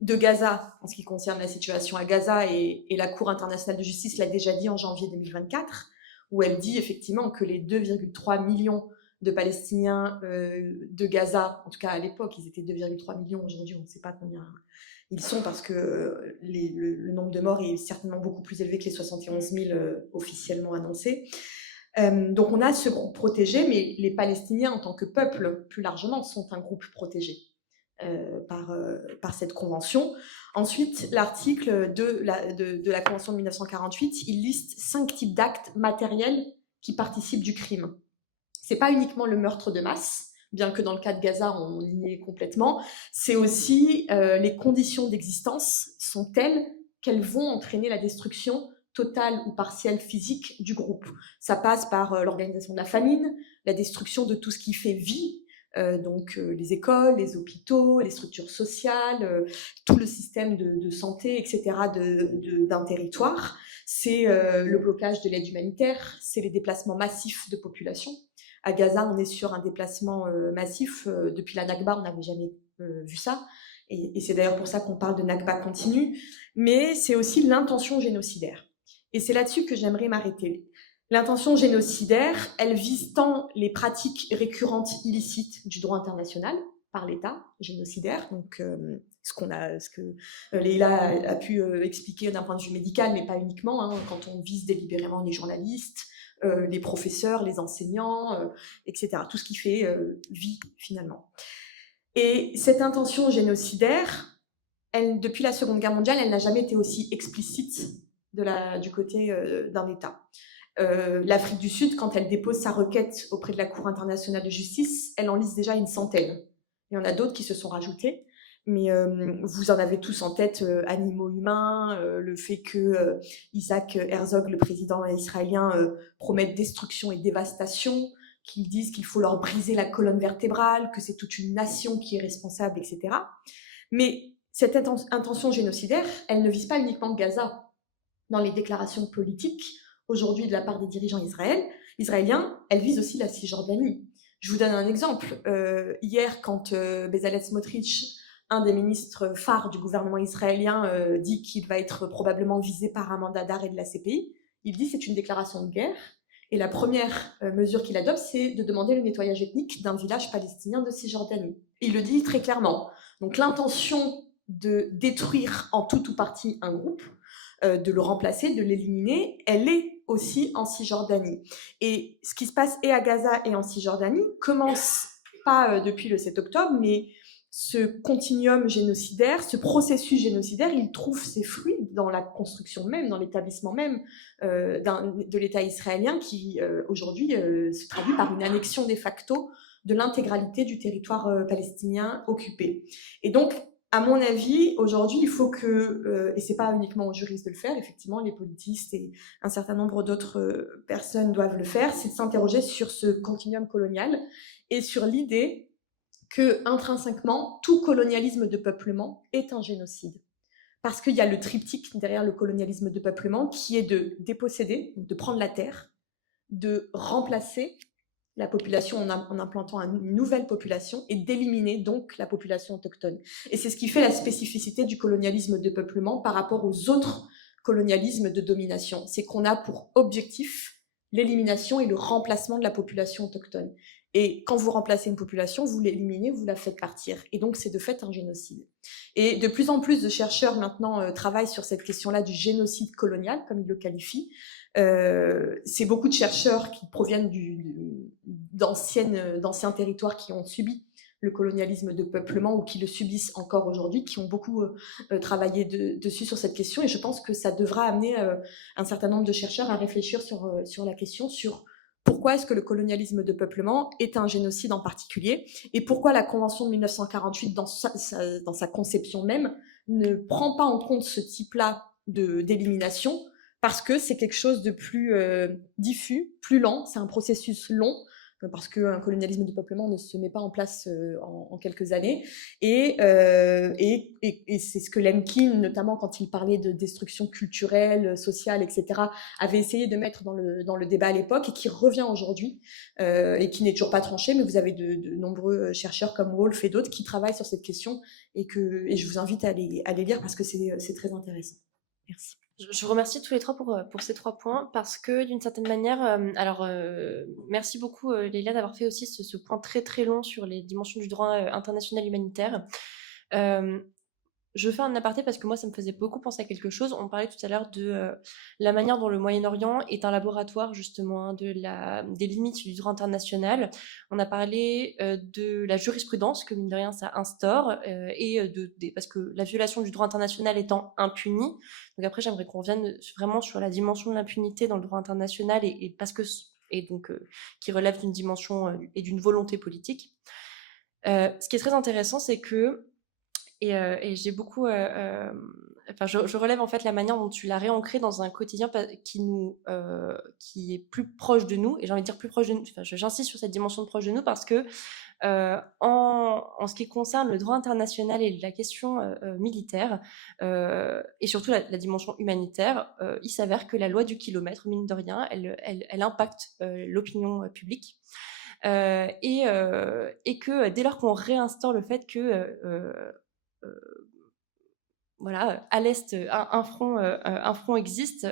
de Gaza, en ce qui concerne la situation à Gaza, et la Cour internationale de justice l'a déjà dit en janvier 2024, où elle dit effectivement que les 2,3 millions de Palestiniens de Gaza, en tout cas à l'époque, ils étaient 2,3 millions, aujourd'hui on ne sait pas combien ils sont, parce que le nombre de morts est certainement beaucoup plus élevé que les 71 000 officiellement annoncés. Donc on a ce groupe protégé, mais les Palestiniens en tant que peuple, plus largement, sont un groupe protégé par cette convention. Ensuite, l'article de la convention de 1948, il liste 5 types d'actes matériels qui participent du crime. C'est pas uniquement le meurtre de masse, bien que dans le cas de Gaza, on y est complètement. C'est aussi les conditions d'existence sont telles qu'elles vont entraîner la destruction totale ou partielle physique du groupe. Ça passe par l'organisation de la famine, la destruction de tout ce qui fait vie, donc les écoles, les hôpitaux, les structures sociales, tout le système de santé, etc. d'un territoire. C'est le blocage de l'aide humanitaire, c'est les déplacements massifs de population. À Gaza, on est sur un déplacement massif. Depuis la Nakba, on n'avait jamais vu ça. Et c'est d'ailleurs pour ça qu'on parle de Nakba continue. Mais c'est aussi l'intention génocidaire. Et c'est là-dessus que j'aimerais m'arrêter. L'intention génocidaire, elle vise tant les pratiques récurrentes illicites du droit international par l'État génocidaire, donc ce que Leïla a pu expliquer d'un point de vue médical, mais pas uniquement, hein, quand on vise délibérément les journalistes, les professeurs, les enseignants, etc. Tout ce qui fait vie, finalement. Et cette intention génocidaire, depuis la Seconde Guerre mondiale, elle n'a jamais été aussi explicite du côté d'un État. L'Afrique du Sud, quand elle dépose sa requête auprès de la Cour internationale de justice, elle en liste déjà une centaine. Il y en a d'autres qui se sont rajoutés, mais vous en avez tous en tête animaux humains, le fait que Isaac Herzog, le président israélien, promette destruction et dévastation, qu'ils disent qu'il faut leur briser la colonne vertébrale, que c'est toute une nation qui est responsable, etc. Mais cette intention génocidaire, elle ne vise pas uniquement Gaza. Dans les déclarations politiques, aujourd'hui de la part des dirigeants israéliens, elle vise aussi la Cisjordanie. Je vous donne un exemple. Hier, quand Bezalel Smotrich, un des ministres phares du gouvernement israélien, dit qu'il va être probablement visé par un mandat d'arrêt de la CPI, il dit que c'est une déclaration de guerre. Et la première mesure qu'il adopte, c'est de demander le nettoyage ethnique d'un village palestinien de Cisjordanie. Il le dit très clairement. Donc l'intention de détruire en tout ou partie un groupe, de le remplacer, de l'éliminer, elle est aussi en Cisjordanie. Et ce qui se passe et à Gaza et en Cisjordanie commence pas depuis le 7 octobre, mais ce continuum génocidaire, ce processus génocidaire, il trouve ses fruits dans la construction même, dans l'établissement même de l'État israélien qui aujourd'hui se traduit par une annexion de facto de l'intégralité du territoire palestinien occupé. Et donc, à mon avis, aujourd'hui, il faut que, et c'est pas uniquement aux juristes de le faire, effectivement, les politistes et un certain nombre d'autres personnes doivent le faire, c'est de s'interroger sur ce continuum colonial et sur l'idée que, intrinsèquement, tout colonialisme de peuplement est un génocide. Parce qu'il y a le triptyque derrière le colonialisme de peuplement qui est de déposséder, de prendre la terre, de remplacer la population en implantant une nouvelle population et d'éliminer donc la population autochtone. Et c'est ce qui fait la spécificité du colonialisme de peuplement par rapport aux autres colonialismes de domination. C'est qu'on a pour objectif l'élimination et le remplacement de la population autochtone. Et quand vous remplacez une population, vous l'éliminez, vous la faites partir. Et donc, c'est de fait un génocide. Et de plus en plus de chercheurs maintenant travaillent sur cette question-là du génocide colonial, comme ils le qualifient. C'est beaucoup de chercheurs qui proviennent d'anciens territoires qui ont subi le colonialisme de peuplement ou qui le subissent encore aujourd'hui, qui ont beaucoup travaillé dessus sur cette question. Et je pense que ça devra amener un certain nombre de chercheurs à réfléchir sur la question, sur pourquoi est-ce que le colonialisme de peuplement est un génocide en particulier et pourquoi la Convention de 1948, dans sa conception même, ne prend pas en compte ce type-là d'élimination, parce que c'est quelque chose de plus diffus, plus lent, c'est un processus long, parce qu'un colonialisme de peuplement ne se met pas en place en quelques années. Et c'est ce que Lemkin, notamment quand il parlait de destruction culturelle, sociale, etc., avait essayé de mettre dans le débat à l'époque et qui revient aujourd'hui et qui n'est toujours pas tranché, mais vous avez de nombreux chercheurs comme Wolf et d'autres qui travaillent sur cette question et je vous invite à les lire parce que c'est très intéressant. Merci. Je vous remercie tous les trois pour ces 3 points parce que d'une certaine manière, merci beaucoup Leïla d'avoir fait aussi ce point très très long sur les dimensions du droit international humanitaire. Je fais un aparté parce que moi ça me faisait beaucoup penser à quelque chose. On parlait tout à l'heure de la manière dont le Moyen-Orient est un laboratoire justement des limites du droit international. On a parlé de la jurisprudence que mine de rien ça instaure parce que la violation du droit international étant impunie. Donc après j'aimerais qu'on revienne vraiment sur la dimension de l'impunité dans le droit international qui relève d'une dimension et d'une volonté politique. Ce qui est très intéressant, c'est que j'ai beaucoup, je relève en fait la manière dont tu l'as réancré dans un quotidien qui est plus proche de nous, et j'ai envie de dire plus proche de nous. Enfin, j'insiste sur cette dimension de proche de nous parce que en ce qui concerne le droit international et la question militaire et surtout la dimension humanitaire, il s'avère que la loi du kilomètre, mine de rien, elle impacte l'opinion publique. Et que dès lors qu'on réinstaure le fait que voilà, à l'est, un front existe,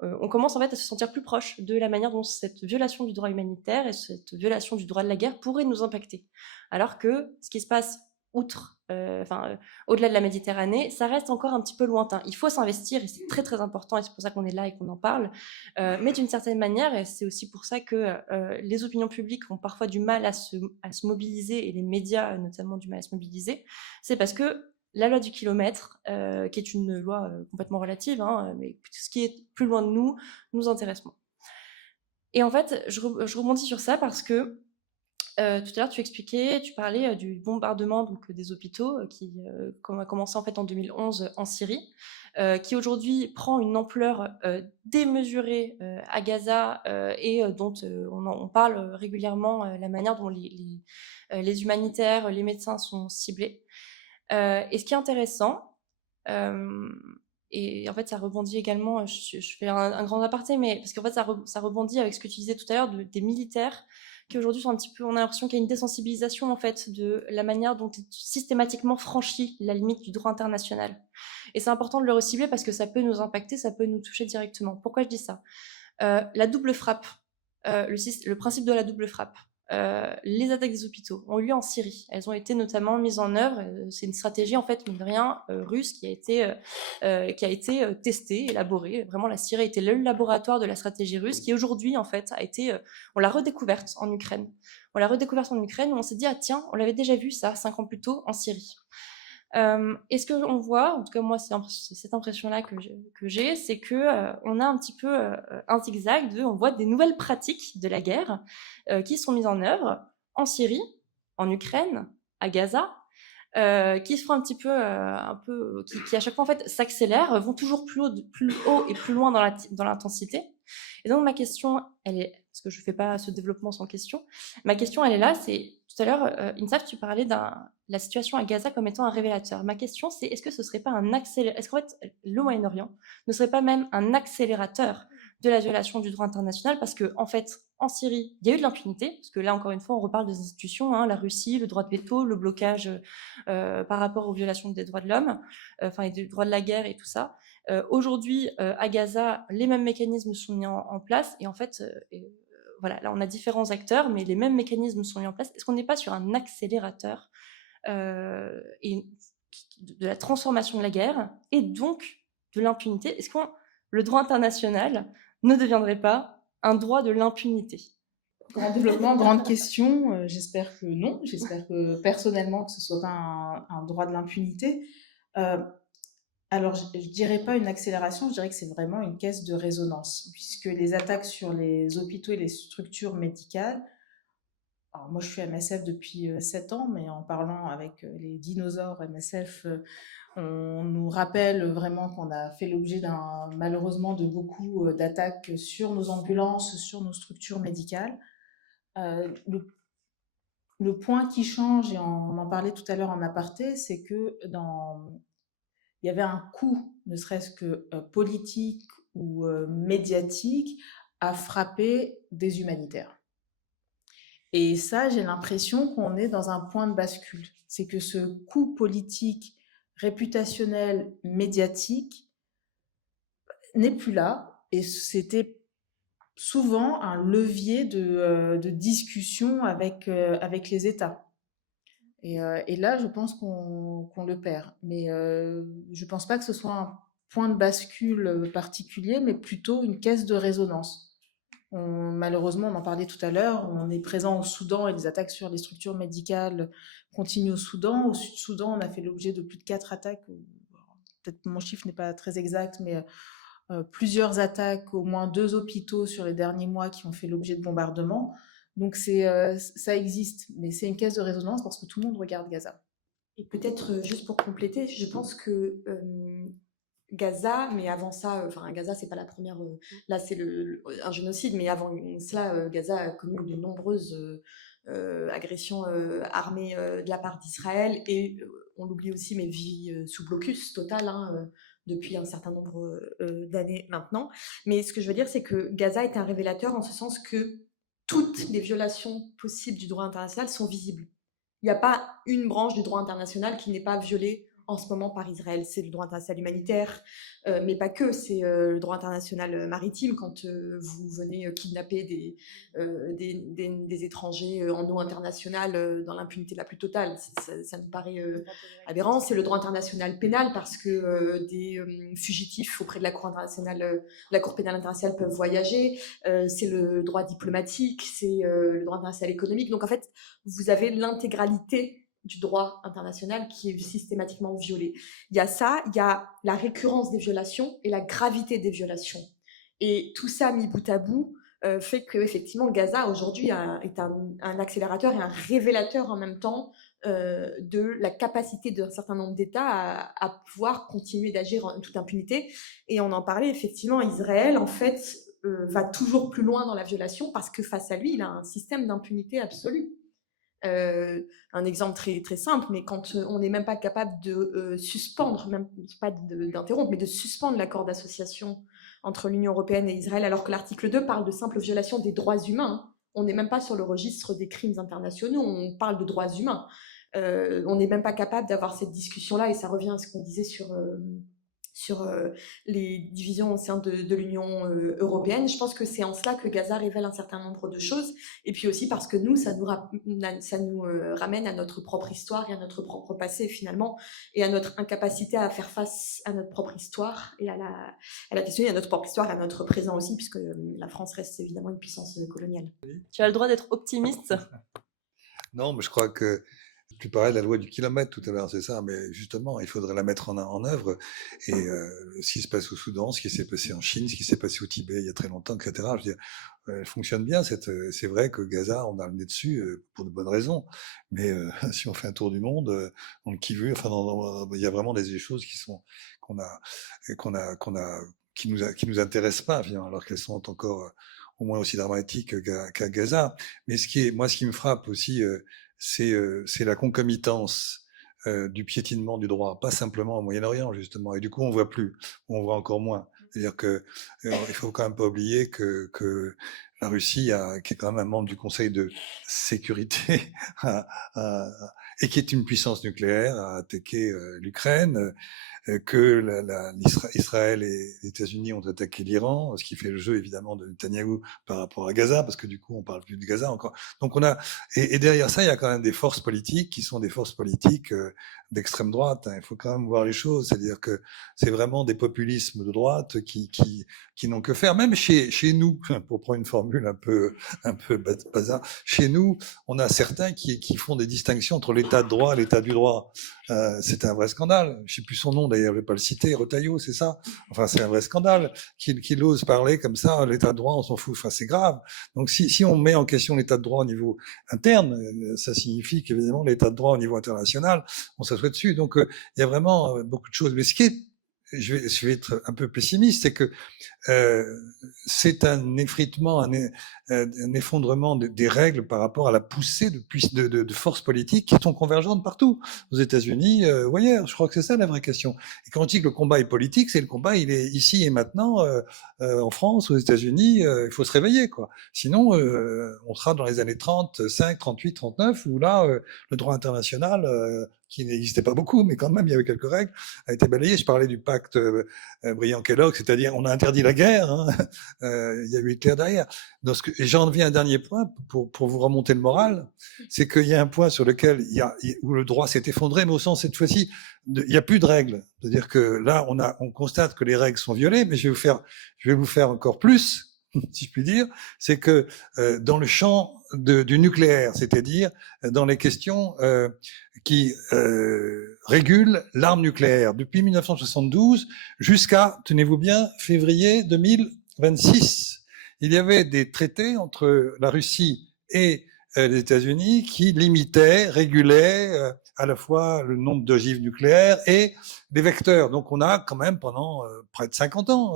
on commence en fait à se sentir plus proche de la manière dont cette violation du droit humanitaire et cette violation du droit de la guerre pourrait nous impacter. Alors que ce qui se passe au-delà de la Méditerranée, ça reste encore un petit peu lointain. Il faut s'investir et c'est très très important et c'est pour ça qu'on est là et qu'on en parle. Mais d'une certaine manière, et c'est aussi pour ça que les opinions publiques ont parfois du mal à se mobiliser et les médias notamment du mal à se mobiliser, c'est parce que la loi du kilomètre, qui est une loi complètement relative, mais ce qui est plus loin de nous nous intéresse moins. Et en fait, je rebondis sur ça parce que tout à l'heure, tu parlais du bombardement donc, des hôpitaux qui a commencé en fait en 2011 en Syrie, qui aujourd'hui prend une ampleur démesurée à Gaza et dont on parle régulièrement, la manière dont les humanitaires, les médecins sont ciblés. Et ce qui est intéressant, et en fait ça rebondit également, je fais un grand aparté, mais parce qu'en fait ça rebondit avec ce que tu disais tout à l'heure des militaires qui aujourd'hui sont un petit peu, on a l'impression qu'il y a une désensibilisation en fait de la manière dont est systématiquement franchie la limite du droit international. Et c'est important de le recibler parce que ça peut nous impacter, ça peut nous toucher directement. Pourquoi je dis ça ? La double frappe, le principe de la double frappe. Les attaques des hôpitaux ont eu lieu en Syrie. Elles ont été notamment mises en œuvre. C'est une stratégie en fait, mine de rien, russe qui a été testée, élaborée. Vraiment, la Syrie a été le laboratoire de la stratégie russe qui aujourd'hui en fait on l'a redécouverte en Ukraine. On l'a redécouverte en Ukraine où on s'est dit tiens, on l'avait déjà vu ça 5 ans plus tôt en Syrie. Et ce qu'on voit, en tout cas moi c'est cette impression-là que j'ai, c'est que on a un petit peu un zigzag on voit des nouvelles pratiques de la guerre qui sont mises en œuvre en Syrie, en Ukraine, à Gaza, qui se font un petit peu, qui à chaque fois en fait s'accélèrent, vont toujours plus haut et plus loin dans l'intensité. Et donc ma question, elle est, parce que je fais pas ce développement sans question, ma question elle est là, c'est tout à l'heure, Insaf, tu parlais de la situation à Gaza comme étant un révélateur. Ma question c'est, est-ce que ce serait pas est-ce qu'en fait le Moyen-Orient ne serait pas même un accélérateur de la violation du droit international, parce que en fait en Syrie il y a eu de l'impunité, parce que là encore une fois on reparle des institutions, la Russie, le droit de veto, le blocage par rapport aux violations des droits de l'homme, et des droits de la guerre et tout ça. Aujourd'hui, à Gaza, les mêmes mécanismes sont mis en place et en fait, voilà, là on a différents acteurs, mais les mêmes mécanismes sont mis en place. Est-ce qu'on n'est pas sur un accélérateur et de la transformation de la guerre et donc de l'impunité? Est-ce que le droit international ne deviendrait pas un droit de l'impunité? Grand développement, grande question. J'espère que non. J'espère que personnellement que ce soit pas un droit de l'impunité. Alors, je dirais pas une accélération, je dirais que c'est vraiment une caisse de résonance, puisque les attaques sur les hôpitaux et les structures médicales. Alors moi, je suis MSF depuis 7 ans, mais en parlant avec les dinosaures MSF, on nous rappelle vraiment qu'on a fait l'objet malheureusement de beaucoup d'attaques sur nos ambulances, sur nos structures médicales. Le point qui change, et on en parlait tout à l'heure en aparté, c'est que il y avait un coût, ne serait-ce que politique ou médiatique, à frapper des humanitaires. Et ça, j'ai l'impression qu'on est dans un point de bascule. C'est que ce coût politique, réputationnel, médiatique n'est plus là. Et c'était souvent un levier de discussion avec les États. Et là, je pense qu'on le perd. Mais je ne pense pas que ce soit un point de bascule particulier, mais plutôt une caisse de résonance. Malheureusement, on en parlait tout à l'heure, on est présent au Soudan et les attaques sur les structures médicales continuent au Soudan. Au Sud-Soudan, on a fait l'objet de plus de 4 attaques. Peut-être mon chiffre n'est pas très exact, mais plusieurs attaques, au moins 2 hôpitaux sur les derniers mois qui ont fait l'objet de bombardements. Donc ça existe, mais c'est une caisse de résonance parce que tout le monde regarde Gaza. Et peut-être juste pour compléter, je pense que Gaza, mais avant ça, enfin Gaza c'est pas la première, là c'est un génocide, mais avant cela, Gaza a connu de nombreuses agressions armées de la part d'Israël et on l'oublie aussi, mais vit sous blocus total depuis un certain nombre d'années maintenant. Mais ce que je veux dire, c'est que Gaza est un révélateur en ce sens que toutes les violations possibles du droit international sont visibles. Il n'y a pas une branche du droit international qui n'est pas violée en ce moment par Israël. C'est le droit international humanitaire, mais pas que, c'est le droit international maritime quand vous venez kidnapper des étrangers en eau internationale dans l'impunité la plus totale. Ça nous paraît aberrant. C'est le droit international pénal parce que des fugitifs auprès de la Cour internationale, la Cour pénale internationale peuvent voyager. C'est le droit diplomatique, c'est le droit international économique. Donc en fait, vous avez l'intégralité du droit international qui est systématiquement violé. Il y a ça, il y a la récurrence des violations et la gravité des violations. Et tout ça mis bout à bout fait que effectivement Gaza aujourd'hui est un accélérateur et un révélateur en même temps de la capacité d'un certain nombre d'États à pouvoir continuer d'agir en toute impunité. Et on en parlait effectivement, Israël en fait va toujours plus loin dans la violation parce que face à lui, il a un système d'impunité absolue. Un exemple très, très simple, mais quand on n'est même pas capable de suspendre, même pas d'interrompre, mais de suspendre l'accord d'association entre l'Union européenne et Israël, alors que l'article 2 parle de simple violation des droits humains. On n'est même pas sur le registre des crimes internationaux, on parle de droits humains. On n'est même pas capable d'avoir cette discussion-là, et ça revient à ce qu'on disait sur les divisions au sein de l'Union européenne. Je pense que c'est en cela que Gaza révèle un certain nombre de choses, et puis aussi parce que nous, ça nous ramène à notre propre histoire et à notre propre passé finalement, et à notre incapacité à faire face à notre propre histoire et à la question, à notre propre histoire et à notre présent aussi, puisque la France reste évidemment une puissance coloniale. Tu as le droit d'être optimiste. Non, mais je crois que tu parlais de la loi du kilomètre tout à l'heure, c'est ça, mais justement, il faudrait la mettre en œuvre. Et ce qui se passe au Soudan, ce qui s'est passé en Chine, ce qui s'est passé au Tibet il y a très longtemps, etc., je veux dire, elle fonctionne bien. C'est vrai que Gaza, on a le nez dessus pour de bonnes raisons, mais si on fait un tour du monde, on le qui veut, enfin, il y a vraiment des choses qui nous intéressent pas, finalement, alors qu'elles sont encore au moins aussi dramatiques qu'à Gaza. Mais ce qui me frappe aussi, c'est la concomitance du piétinement du droit, pas simplement au Moyen-Orient justement, et du coup on voit plus, on voit encore moins. C'est-à-dire que il faut quand même pas oublier que la Russie, qui est quand même un membre du Conseil de sécurité, et qui est une puissance nucléaire, a attaqué l'Ukraine, que Israël et les États-Unis ont attaqué l'Iran, ce qui fait le jeu évidemment de Netanyahou par rapport à Gaza, parce que du coup on parle plus de Gaza encore. Donc on a et derrière ça il y a quand même des forces politiques qui sont des forces politiques d'extrême droite. Il faut quand même voir les choses, c'est-à-dire que c'est vraiment des populismes de droite qui n'ont que faire. Même chez nous, pour prendre une formule un peu bazar, chez nous on a certains qui font des distinctions entre l'état de droit et l'état du droit. C'est un vrai scandale. Je sais plus son nom d'ailleurs, je vais pas le citer. Retailleau, c'est ça. Enfin, c'est un vrai scandale qu'il ose parler comme ça. L'état de droit, on s'en fout. Enfin, c'est grave. Donc, si on met en question l'état de droit au niveau interne, ça signifie qu'évidemment l'état de droit au niveau international, on s'assoit dessus. Donc, il y a vraiment beaucoup de choses. Mais ce qui est, je vais être un peu pessimiste, c'est que c'est un effritement, un effondrement des règles par rapport à la poussée de forces politiques qui sont convergentes partout, aux États-Unis ou ailleurs. Je crois que c'est ça la vraie question. Et quand on dit que le combat est politique, c'est le combat, il est ici et maintenant, en France, aux États-Unis, il faut se réveiller, quoi. Sinon, on sera dans les années 35, 38, 39, où là, le droit international, qui n'existait pas beaucoup, mais quand même, il y avait quelques règles, a été balayé. Je parlais du pacte Briand-Kellogg, c'est-à-dire on a interdit la guerre, hein, il y a eu Hitler derrière. Et j'en viens à un dernier point pour vous remonter le moral, c'est qu'il y a un point sur lequel où le droit s'est effondré, mais au sens cette fois-ci, il n'y a plus de règles. C'est-à-dire que là, on constate que les règles sont violées, mais je vais vous faire encore plus, si je puis dire, c'est que dans le champ du nucléaire, c'est-à-dire dans les questions qui régulent l'arme nucléaire, depuis 1972 jusqu'à, tenez-vous bien, février 2026, il y avait des traités entre la Russie et les États-Unis qui limitaient, régulaient à la fois le nombre d'ogives nucléaires et des vecteurs. Donc on a quand même pendant près de 50 ans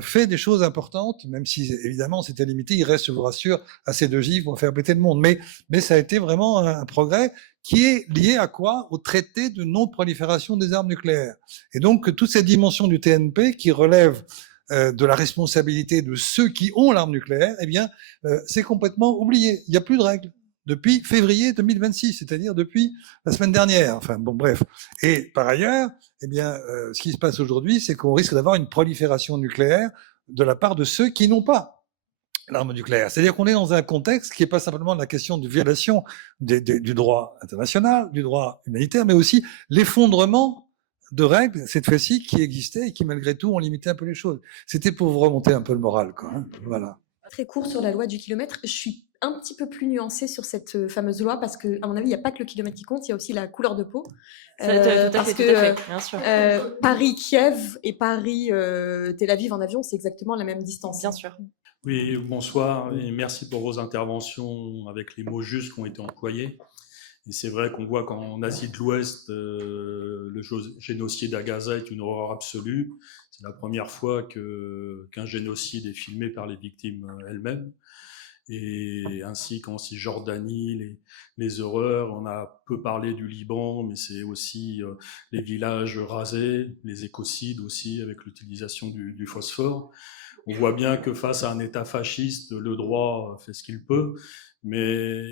fait des choses importantes, même si évidemment c'était limité. Il reste, je vous rassure, assez d'ogives pour faire péter le monde. Mais ça a été vraiment un progrès qui est lié à quoi? Au traité de non-prolifération des armes nucléaires. Et donc toute cette dimension du TNP qui relève de la responsabilité de ceux qui ont l'arme nucléaire, eh bien, c'est complètement oublié. Il n'y a plus de règles depuis février 2026, c'est-à-dire depuis la semaine dernière. Enfin, bon, bref. Et par ailleurs, eh bien, ce qui se passe aujourd'hui, c'est qu'on risque d'avoir une prolifération nucléaire de la part de ceux qui n'ont pas l'arme nucléaire. C'est-à-dire qu'on est dans un contexte qui n'est pas simplement la question de violation du droit international, du droit humanitaire, mais aussi l'effondrement de règles, cette fois-ci, qui existaient et qui, malgré tout, ont limité un peu les choses. C'était pour vous remonter un peu le moral, quoi. Hein, voilà. Très court sur la loi du kilomètre. Je suis un petit peu plus nuancée sur cette fameuse loi parce que, à mon avis, il n'y a pas que le kilomètre qui compte, il y a aussi la couleur de peau. Parce que Paris-Kiev et Paris-Tel Aviv en avion, c'est exactement la même distance. Bien sûr. Oui, bonsoir et merci pour vos interventions avec les mots justes qui ont été employés. Et c'est vrai qu'on voit qu'en Asie de l'Ouest, le génocide à Gaza est une horreur absolue. C'est la première fois qu'un génocide est filmé par les victimes elles-mêmes. Et ainsi qu'en Cisjordanie, les horreurs. On a peu parlé du Liban, mais c'est aussi les villages rasés, les écocides aussi, avec l'utilisation du phosphore. On voit bien que face à un État fasciste, le droit fait ce qu'il peut, mais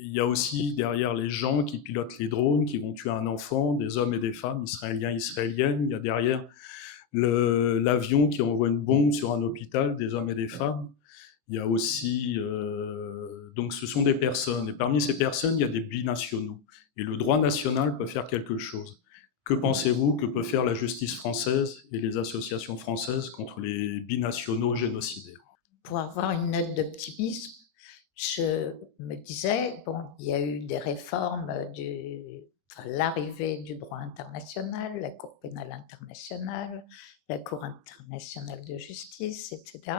il y a aussi derrière les gens qui pilotent les drones, qui vont tuer un enfant, des hommes et des femmes, israéliens, israéliennes. Il y a derrière l'avion qui envoie une bombe sur un hôpital, des hommes et des femmes. Il y a aussi, donc ce sont des personnes, et parmi ces personnes, il y a des binationaux. Et le droit national peut faire quelque chose. Que pensez-vous que peut faire la justice française et les associations françaises contre les binationaux génocidaires? Pour avoir une note d'optimisme, je me disais, bon, il y a eu des réformes l'arrivée du droit international, la Cour pénale internationale, la Cour internationale de justice, etc.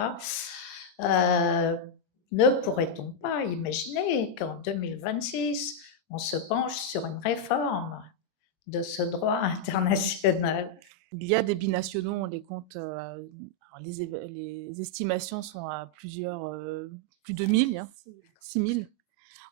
Ne pourrait-on pas imaginer qu'en 2026, on se penche sur une réforme de ce droit international? Il y a des binationaux, on les compte, les estimations sont à plus de 1000, 6000.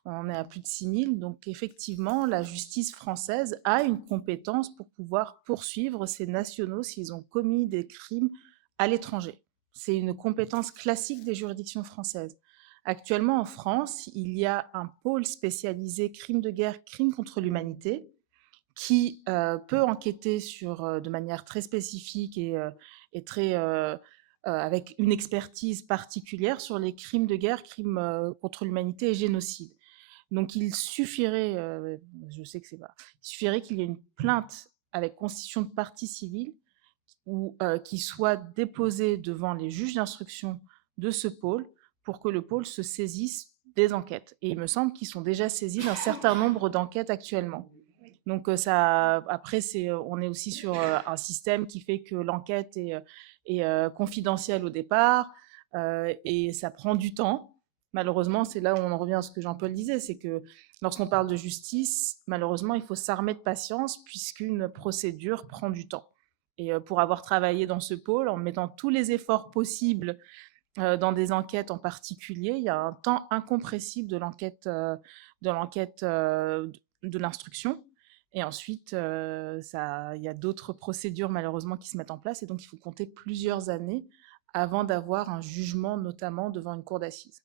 On est à plus de 6000, donc effectivement, la justice française a une compétence pour pouvoir poursuivre ces nationaux s'ils ont commis des crimes à l'étranger. C'est une compétence classique des juridictions françaises. Actuellement, en France, il y a un pôle spécialisé crimes de guerre, crimes contre l'humanité, qui peut enquêter de manière très spécifique et très, avec une expertise particulière sur les crimes de guerre, crimes contre l'humanité et génocide. Donc il suffirait, je sais que c'est pas, il suffirait qu'il y ait une plainte avec constitution de partie civile ou qui soit déposée devant les juges d'instruction de ce pôle pour que le pôle se saisisse des enquêtes. Et il me semble qu'ils sont déjà saisis d'un certain nombre d'enquêtes actuellement. Donc après, on est aussi sur un système qui fait que l'enquête est confidentielle au départ et ça prend du temps. Malheureusement, c'est là où on en revient à ce que Jean-Paul disait, c'est que lorsqu'on parle de justice, malheureusement, il faut s'armer de patience puisqu'une procédure prend du temps. Et pour avoir travaillé dans ce pôle, en mettant tous les efforts possibles dans des enquêtes en particulier, il y a un temps incompressible de l'enquête, de l'instruction. Et ensuite, il y a d'autres procédures malheureusement qui se mettent en place. Et donc, il faut compter plusieurs années avant d'avoir un jugement, notamment devant une cour d'assises.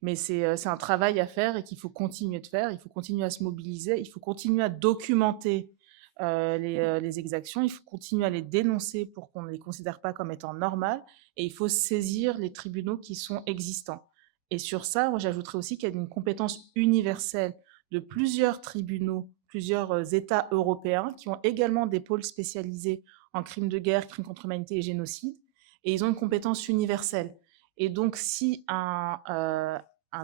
Mais c'est un travail à faire et qu'il faut continuer de faire. Il faut continuer à se mobiliser. Il faut continuer à documenter les exactions. Il faut continuer à les dénoncer pour qu'on ne les considère pas comme étant normales. Et il faut saisir les tribunaux qui sont existants. Et sur ça, moi, j'ajouterais aussi qu'il y a une compétence universelle de plusieurs tribunaux, plusieurs États européens qui ont également des pôles spécialisés en crimes de guerre, crimes contre l'humanité et génocide. Et ils ont une compétence universelle. Et donc, si un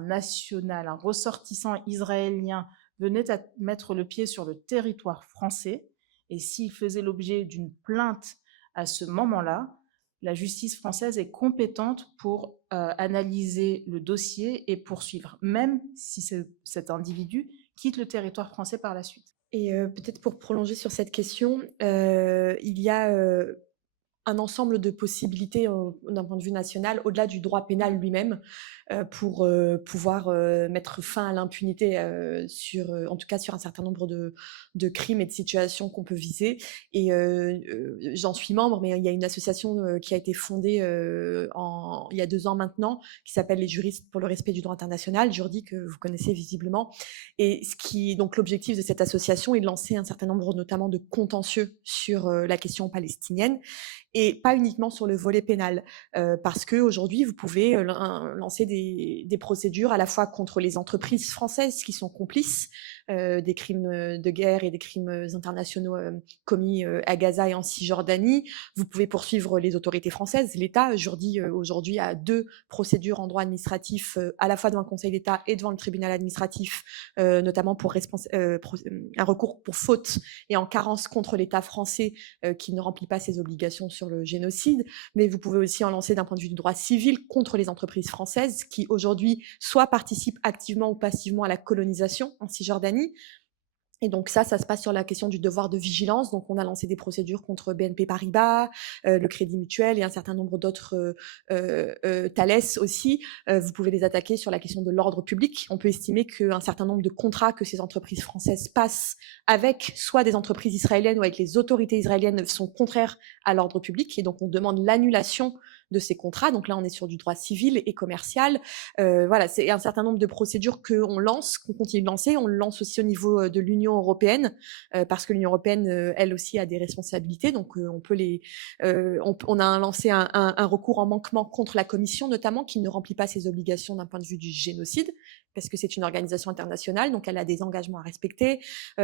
national, un ressortissant israélien venait à mettre le pied sur le territoire français, et s'il faisait l'objet d'une plainte à ce moment-là, la justice française est compétente pour analyser le dossier et poursuivre, même si cet individu quitte le territoire français par la suite. Et peut-être pour prolonger sur cette question, il y a un ensemble de possibilités d'un point de vue national, au-delà du droit pénal lui-même, pour pouvoir mettre fin à l'impunité, en tout cas sur un certain nombre de crimes et de situations qu'on peut viser. Et j'en suis membre, mais il y a une association qui a été fondée il y a 2 ans maintenant, qui s'appelle les Juristes pour le respect du droit international, Jordi, que vous connaissez visiblement. Et donc l'objectif de cette association est de lancer un certain nombre notamment de contentieux sur la question palestinienne, et pas uniquement sur le volet pénal, parce qu'aujourd'hui, vous pouvez lancer des procédures à la fois contre les entreprises françaises qui sont complices des crimes de guerre et des crimes internationaux commis à Gaza et en Cisjordanie. Vous pouvez poursuivre les autorités françaises. L'État, Jordi, aujourd'hui, a 2 procédures en droit administratif, à la fois devant le Conseil d'État et devant le tribunal administratif, notamment pour un recours pour faute et en carence contre l'État français qui ne remplit pas ses obligations sur le génocide, mais vous pouvez aussi en lancer d'un point de vue du droit civil contre les entreprises françaises qui aujourd'hui soit participent activement ou passivement à la colonisation en Cisjordanie. Et donc ça se passe sur la question du devoir de vigilance. Donc on a lancé des procédures contre BNP Paribas, le Crédit Mutuel et un certain nombre d'autres, Thales aussi. Vous pouvez les attaquer sur la question de l'ordre public. On peut estimer qu'un certain nombre de contrats que ces entreprises françaises passent avec soit des entreprises israéliennes ou avec les autorités israéliennes sont contraires à l'ordre public. Et donc on demande l'annulation de ces contrats. Donc là, on est sur du droit civil et commercial. Voilà, c'est un certain nombre de procédures qu'on lance, qu'on continue de lancer. On le lance aussi au niveau de l'Union européenne, parce que l'Union européenne, elle aussi, a des responsabilités. Donc on peut on a lancé un recours en manquement contre la Commission, notamment, qui ne remplit pas ses obligations d'un point de vue du génocide, parce que c'est une organisation internationale, donc elle a des engagements à respecter,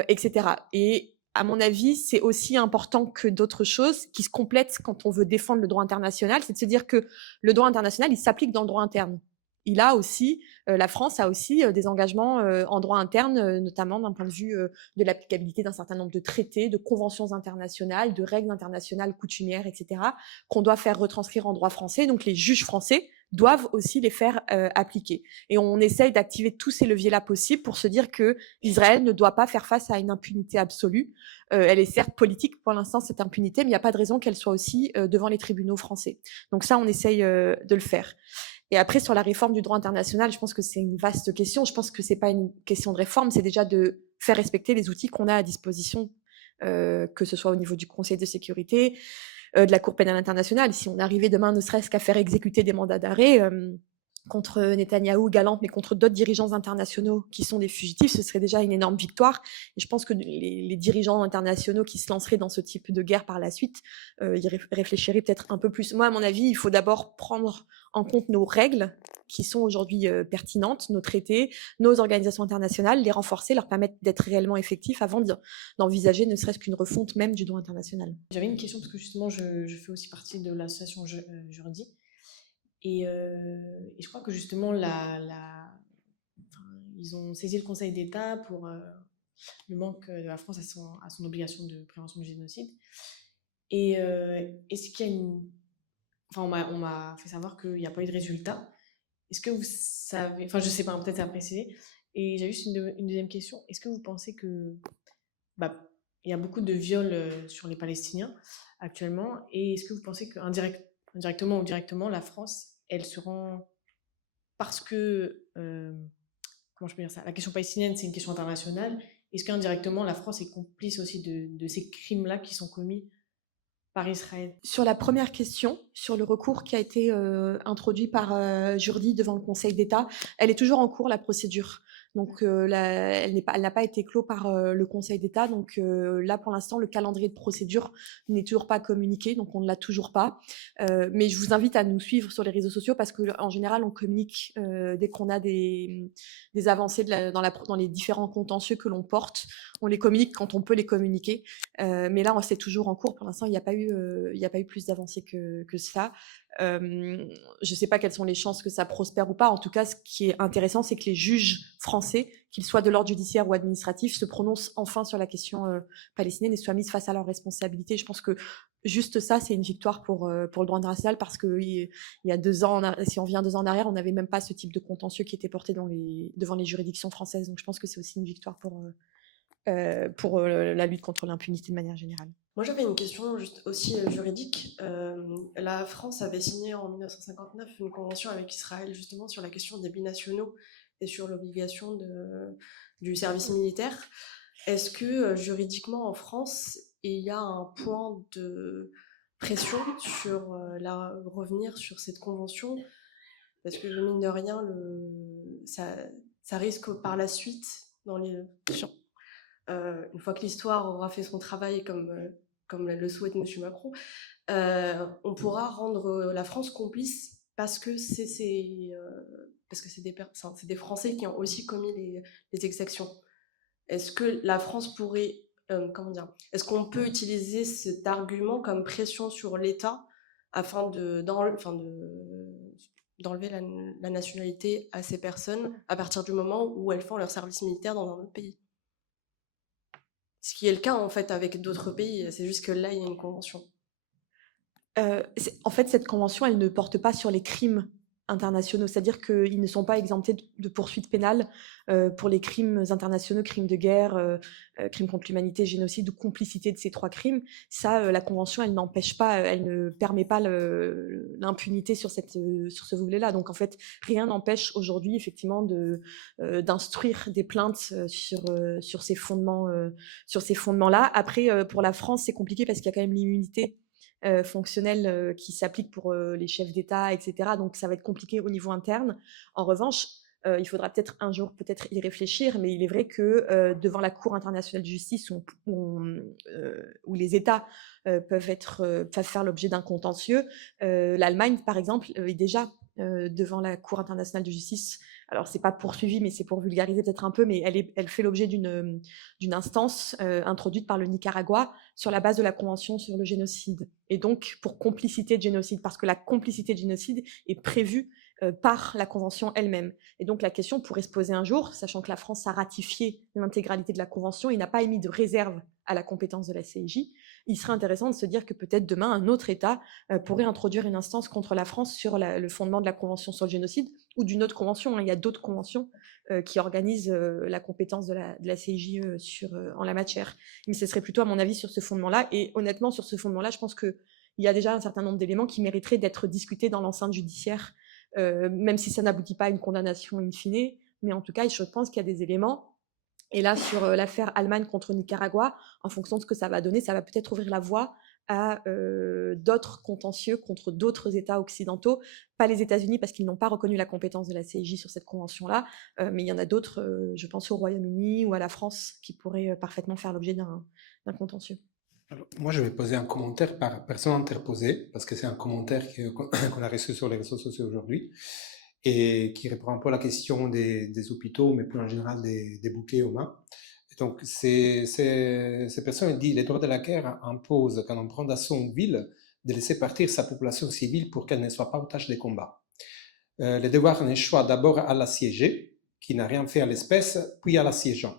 etc. Et à mon avis, c'est aussi important que d'autres choses qui se complètent quand on veut défendre le droit international, c'est de se dire que le droit international, il s'applique dans le droit interne. Il a aussi, la France a aussi des engagements en droit interne, notamment d'un point de vue de l'applicabilité d'un certain nombre de traités, de conventions internationales, de règles internationales coutumières, etc., qu'on doit faire retranscrire en droit français. Donc les juges français doivent aussi les faire appliquer. Et on essaye d'activer tous ces leviers-là possibles pour se dire que Israël ne doit pas faire face à une impunité absolue. Elle est certes politique pour l'instant, cette impunité, mais il n'y a pas de raison qu'elle soit aussi devant les tribunaux français. Donc ça, on essaye de le faire. Et après, sur la réforme du droit international, je pense que c'est une vaste question. Je pense que c'est pas une question de réforme, c'est déjà de faire respecter les outils qu'on a à disposition, que ce soit au niveau du Conseil de sécurité, de la Cour pénale internationale. Si on arrivait demain ne serait-ce qu'à faire exécuter des mandats d'arrêt, contre Netanyahou, Galante, mais contre d'autres dirigeants internationaux qui sont des fugitifs, ce serait déjà une énorme victoire. Et je pense que les dirigeants internationaux qui se lanceraient dans ce type de guerre par la suite, y réfléchiraient peut-être un peu plus. Moi, à mon avis, il faut d'abord prendre en compte nos règles qui sont aujourd'hui pertinentes, nos traités, nos organisations internationales, les renforcer, leur permettre d'être réellement effectifs avant d'envisager ne serait-ce qu'une refonte même du droit international. J'avais une question parce que justement, je fais aussi partie de l'association Jurdi. Et je crois que justement, ils ont saisi le Conseil d'État pour le manque de la France à son obligation de prévention du génocide. Et est-ce qu'il y a une... Enfin, on m'a fait savoir qu'il n'y a pas eu de résultat. Est-ce que vous savez... Enfin, je sais pas, peut-être à préciser. Et j'ai juste une deuxième question. Est-ce que vous pensez que... il y a beaucoup de viols sur les Palestiniens actuellement. Et est-ce que vous pensez qu'indirectement ou directement, la France, elle se rend... Parce que... comment je peux dire ça? La question palestinienne, c'est une question internationale. Est-ce qu'indirectement, la France est complice aussi de ces crimes-là qui sont commis par Israël? Sur la première question, sur le recours qui a été introduit par Jurdi devant le Conseil d'État, elle est toujours en cours, la procédure. Donc elle n'a pas été close par le Conseil d'État. Donc là, pour l'instant, le calendrier de procédure n'est toujours pas communiqué, donc on ne l'a toujours pas. Mais je vous invite à nous suivre sur les réseaux sociaux parce qu'en général, on communique dès qu'on a des avancées dans les différents contentieux que l'on porte. On les communique quand on peut les communiquer. Mais là, c'est toujours en cours. Pour l'instant, il n'y a pas eu plus d'avancées que ça. Je ne sais pas quelles sont les chances que ça prospère ou pas. En tout cas, ce qui est intéressant, c'est que les juges français, qu'ils soient de l'ordre judiciaire ou administratif, se prononcent enfin sur la question palestinienne et soient mis face à leurs responsabilités. Je pense que juste ça, c'est une victoire pour le droit international parce qu'il y a 2 ans, si on vient 2 ans en arrière, on n'avait même pas ce type de contentieux qui était porté devant les juridictions françaises. Donc je pense que c'est aussi une victoire pour la lutte contre l'impunité de manière générale. Moi, j'avais une question juste aussi juridique. La France avait signé en 1959 une convention avec Israël justement sur la question des binationaux et sur l'obligation du service militaire. Est-ce que juridiquement en France, il y a un point de pression sur revenir sur cette convention? Parce que mine de rien, ça risque par la suite, une fois que l'histoire aura fait son travail comme le souhaite M. Macron, on pourra rendre la France complice parce que c'est des Français qui ont aussi commis les exactions. Est-ce que la France pourrait, est-ce qu'on peut utiliser cet argument comme pression sur l'État afin d'enlever la nationalité à ces personnes à partir du moment où elles font leur service militaire dans un autre pays? Ce qui est le cas en fait avec d'autres pays, c'est juste que là il y a une convention. En fait, cette convention, elle ne porte pas sur les crimes internationaux, c'est-à-dire qu'ils ne sont pas exemptés de poursuites pénales pour les crimes internationaux, crimes de guerre, crimes contre l'humanité, génocide ou complicité de ces 3 crimes. Ça, la convention, elle n'empêche pas, elle ne permet pas l'impunité sur ce volet-là. Donc en fait, rien n'empêche aujourd'hui effectivement d'instruire des plaintes sur ces fondements-là. Après, pour la France, c'est compliqué parce qu'il y a quand même l'immunité fonctionnelle qui s'applique pour les chefs d'État, etc. Donc ça va être compliqué au niveau interne. En revanche, il faudra peut-être un jour y réfléchir, mais il est vrai que devant la Cour internationale de justice où les États peuvent faire l'objet d'un contentieux, l'Allemagne, par exemple, est déjà devant la Cour internationale de justice. Alors, c'est pas poursuivi, mais c'est pour vulgariser peut-être un peu, mais elle fait l'objet d'une instance introduite par le Nicaragua sur la base de la Convention sur le génocide. Et donc, pour complicité de génocide, parce que la complicité de génocide est prévue par la Convention elle-même. Et donc, la question pourrait se poser un jour, sachant que la France a ratifié l'intégralité de la Convention et n'a pas émis de réserve à la compétence de la CIJ, il serait intéressant de se dire que peut-être demain, un autre État pourrait introduire une instance contre la France sur le fondement de la Convention sur le génocide ou d'une autre convention. Il y a d'autres conventions qui organisent la compétence de la CIJ en la matière. Mais ce serait plutôt, à mon avis, sur ce fondement-là. Et honnêtement, sur ce fondement-là, je pense qu'il y a déjà un certain nombre d'éléments qui mériteraient d'être discutés dans l'enceinte judiciaire, même si ça n'aboutit pas à une condamnation in fine. Mais en tout cas, je pense qu'il y a des éléments. Et là, sur l'affaire Allemagne contre Nicaragua, en fonction de ce que ça va donner, ça va peut-être ouvrir la voie à d'autres contentieux contre d'autres États occidentaux, pas les États-Unis parce qu'ils n'ont pas reconnu la compétence de la CIJ sur cette convention-là, mais il y en a d'autres, je pense au Royaume-Uni ou à la France, qui pourraient parfaitement faire l'objet d'un contentieux. Alors, moi, je vais poser un commentaire par personne interposée, parce que c'est un commentaire qu'on a reçu sur les réseaux sociaux aujourd'hui, et qui répond un peu à la question des hôpitaux, mais plus en général des boucliers humains. Et donc, ces personnes disent, les droits de la guerre imposent, quand on prend d'assaut une ville, de laisser partir sa population civile pour qu'elle ne soit pas otage des combats. Le devoir n'est choix d'abord à l'assiégé, qui n'a rien fait à l'espèce, puis à l'assiégeant.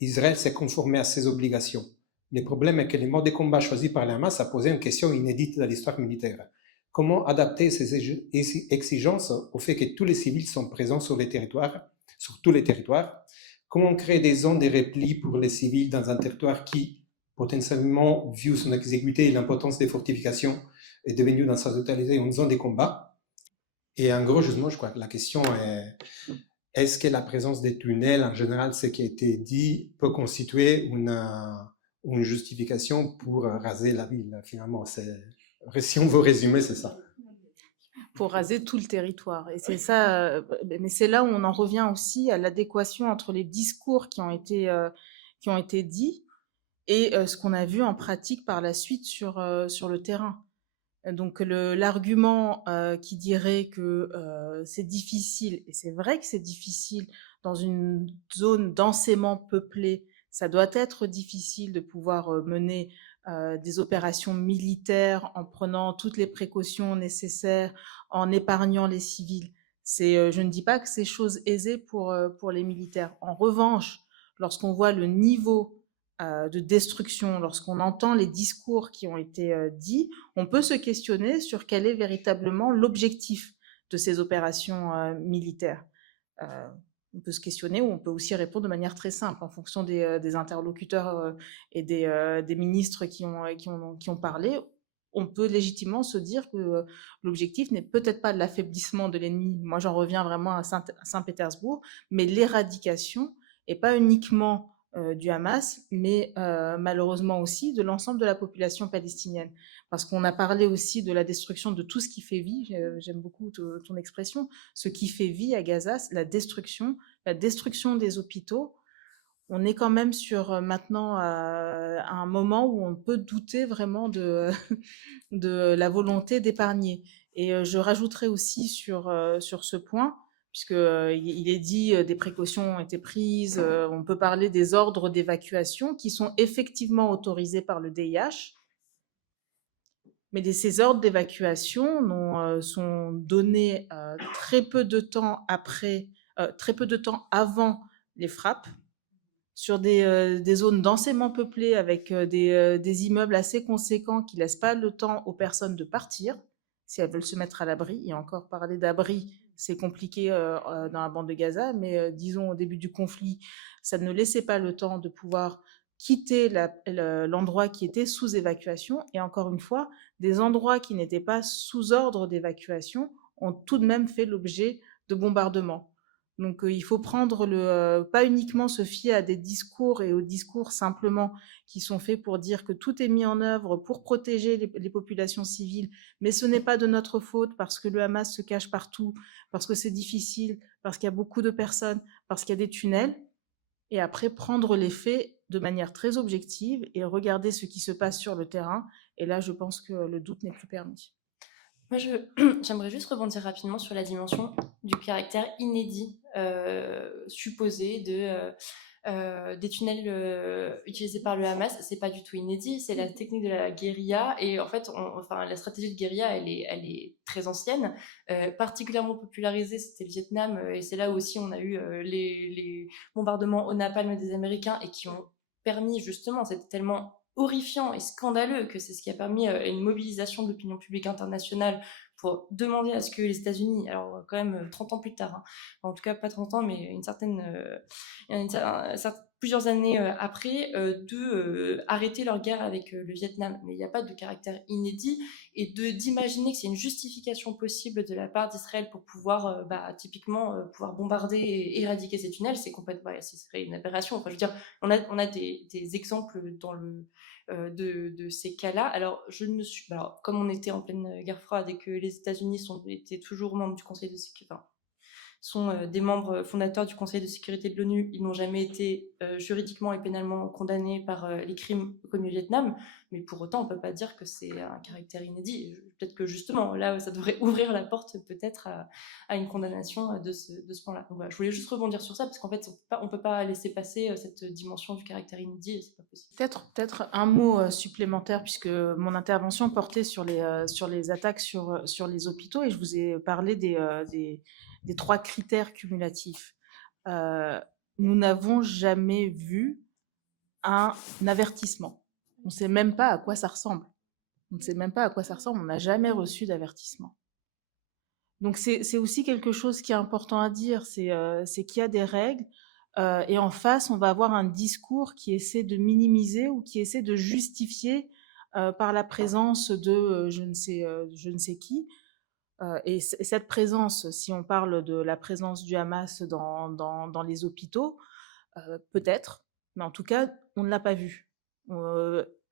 Israël s'est conformé à ses obligations. Le problème est que le mode de combat choisi par le Hamas a posé une question inédite dans l'histoire militaire. Comment adapter ces exigences au fait que tous les civils sont présents sur tous les territoires? Comment créer des zones de repli pour les civils dans un territoire qui, potentiellement, vu son exiguïté et l'importance des fortifications, est devenu dans sa totalité une zone de combat? Et en gros, justement, je crois que la question est, est-ce que la présence des tunnels, en général, ce qui a été dit, peut constituer une justification pour raser la ville, finalement? Si on veut résumer, c'est ça. Pour raser tout le territoire. Et c'est ça, mais c'est là où on en revient aussi à l'adéquation entre les discours qui ont été dits et ce qu'on a vu en pratique par la suite sur le terrain. Donc l'argument qui dirait que c'est difficile, et c'est vrai que c'est difficile dans une zone densément peuplée, ça doit être difficile de pouvoir mener des opérations militaires en prenant toutes les précautions nécessaires, en épargnant les civils. Je ne dis pas que c'est chose aisée pour les militaires. En revanche, lorsqu'on voit le niveau de destruction, lorsqu'on entend les discours qui ont été dits, on peut se questionner sur quel est véritablement l'objectif de ces opérations militaires. On peut se questionner, ou on peut aussi répondre de manière très simple en fonction des interlocuteurs et des ministres qui ont parlé. On peut légitimement se dire que l'objectif n'est peut-être pas l'affaiblissement de l'ennemi, moi j'en reviens vraiment à Saint-Pétersbourg, mais l'éradication, et pas uniquement du Hamas, mais malheureusement aussi de l'ensemble de la population palestinienne. Parce qu'on a parlé aussi de la destruction de tout ce qui fait vie, j'aime beaucoup ton expression, ce qui fait vie à Gaza, la destruction des hôpitaux. On est quand même sur maintenant à un moment où on peut douter vraiment de la volonté d'épargner. Et je rajouterai aussi sur ce point, puisqu'il est dit des précautions ont été prises, on peut parler des ordres d'évacuation qui sont effectivement autorisés par le DIH, mais ces ordres d'évacuation sont donnés très peu de temps avant les frappes, sur des zones densément peuplées avec des immeubles assez conséquents qui ne laissent pas le temps aux personnes de partir, si elles veulent se mettre à l'abri. Et encore parler d'abri, c'est compliqué dans la bande de Gaza, mais disons au début du conflit, ça ne laissait pas le temps de pouvoir quitter l'endroit qui était sous évacuation. Et encore une fois, des endroits qui n'étaient pas sous ordre d'évacuation ont tout de même fait l'objet de bombardements. Donc il faut prendre pas uniquement se fier à des discours et aux discours simplement qui sont faits pour dire que tout est mis en œuvre pour protéger les populations civiles, mais ce n'est pas de notre faute parce que le Hamas se cache partout, parce que c'est difficile, parce qu'il y a beaucoup de personnes, parce qu'il y a des tunnels, et après prendre les faits de manière très objective et regarder ce qui se passe sur le terrain. Et là, je pense que le doute n'est plus permis. Moi, j'aimerais juste rebondir rapidement sur la dimension du caractère inédit supposé des tunnels utilisés par le Hamas. C'est pas du tout inédit, c'est la technique de la guérilla. Et en fait, la stratégie de guérilla, elle est très ancienne, particulièrement popularisée, c'était le Vietnam. Et c'est là aussi on a eu les bombardements au napalm des Américains et qui ont permis justement, c'était tellement horrifiant et scandaleux que c'est ce qui a permis une mobilisation de l'opinion publique internationale pour demander à ce que les États-Unis, alors quand même 30 ans plus tard, en tout cas pas 30 ans, mais une certaine plusieurs années après, de arrêter leur guerre avec le Vietnam. Mais il n'y a pas de caractère inédit, et d'imaginer que c'est une justification possible de la part d'Israël pour pouvoir, typiquement, pouvoir bombarder et éradiquer ces tunnels, c'est complètement, ce serait une aberration. Enfin, je veux dire, on a des exemples dans de ces cas-là. Alors, comme on était en pleine guerre froide et que les États-Unis étaient toujours membres du Conseil de sécurité, sont des membres fondateurs du Conseil de sécurité de l'ONU. Ils n'ont jamais été juridiquement et pénalement condamnés par les crimes commis au Vietnam, mais pour autant, on ne peut pas dire que c'est un caractère inédit. Peut-être que justement, là, ça devrait ouvrir la porte peut-être à une condamnation de ce point-là. Donc voilà, je voulais juste rebondir sur ça, parce qu'en fait, on ne peut pas laisser passer cette dimension du caractère inédit, et c'est pas possible. Peut-être un mot supplémentaire, puisque mon intervention portait sur les attaques sur les hôpitaux, et je vous ai parlé des 3 critères cumulatifs. Nous n'avons jamais vu un avertissement. On ne sait même pas à quoi ça ressemble. On n'a jamais reçu d'avertissement. Donc c'est aussi quelque chose qui est important à dire, c'est qu'il y a des règles, et en face, on va avoir un discours qui essaie de minimiser ou qui essaie de justifier par la présence de je ne sais qui. Et cette présence, si on parle de la présence du Hamas dans les hôpitaux, peut-être, mais en tout cas, on ne l'a pas vu.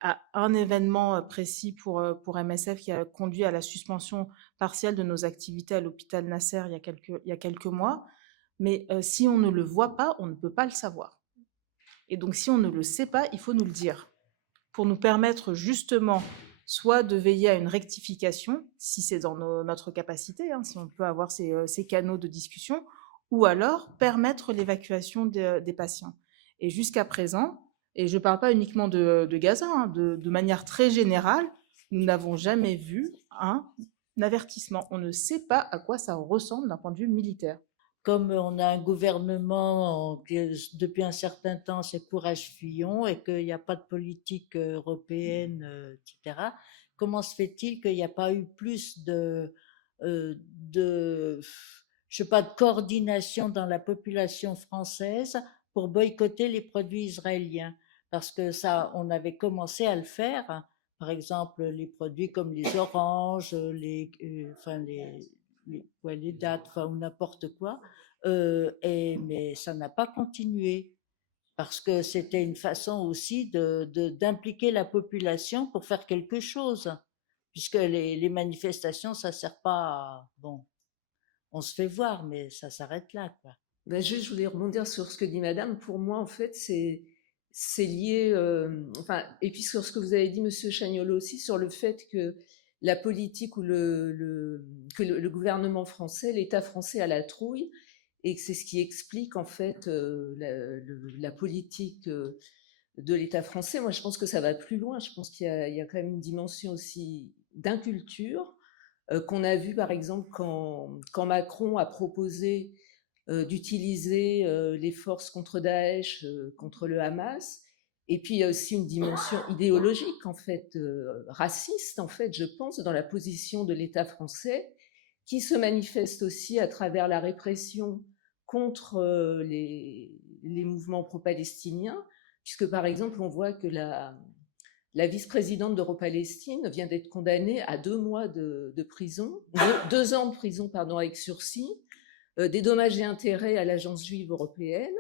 À un événement précis pour MSF qui a conduit à la suspension partielle de nos activités à l'hôpital Nasser il y a quelques mois, mais si on ne le voit pas, on ne peut pas le savoir. Et donc, si on ne le sait pas, il faut nous le dire, pour nous permettre justement soit de veiller à une rectification, si c'est dans notre capacité, si on peut avoir ces canaux de discussion, ou alors permettre l'évacuation des patients. Et jusqu'à présent, et je ne parle pas uniquement de Gaza, de manière très générale, nous n'avons jamais vu un avertissement. On ne sait pas à quoi ça ressemble d'un point de vue militaire. Comme on a un gouvernement qui, depuis un certain temps, c'est Courage Fillon, et qu'il n'y a pas de politique européenne, etc., comment se fait-il qu'il n'y a pas eu plus de coordination dans la population française pour boycotter les produits israéliens? Parce que ça, on avait commencé à le faire. Par exemple, les produits comme les oranges, les dattes, ou n'importe quoi, mais ça n'a pas continué, parce que c'était une façon aussi d'impliquer la population pour faire quelque chose, puisque les manifestations, ça ne sert pas à... Bon, on se fait voir, mais ça s'arrête là, quoi. Je voulais rebondir sur ce que dit Madame. Pour moi, en fait, c'est lié, et puis sur ce que vous avez dit, Monsieur Chagnolo, aussi, sur le fait que la politique ou le gouvernement français, l'État français a la trouille, et que c'est ce qui explique en fait la politique de l'État français. Moi, je pense que ça va plus loin. Je pense qu'il y a quand même une dimension aussi d'inculture qu'on a vu, par exemple, quand Macron a proposé d'utiliser les forces contre Daesh, contre le Hamas. Et puis il y a aussi une dimension idéologique, en fait, raciste, en fait, je pense, dans la position de l'État français, qui se manifeste aussi à travers la répression contre les mouvements pro-palestiniens, puisque par exemple, on voit que la vice-présidente d'Europalestine vient d'être condamnée à 2 mois de prison, 2 ans de prison, pardon, avec sursis, des dommages et intérêts à l'agence juive européenne,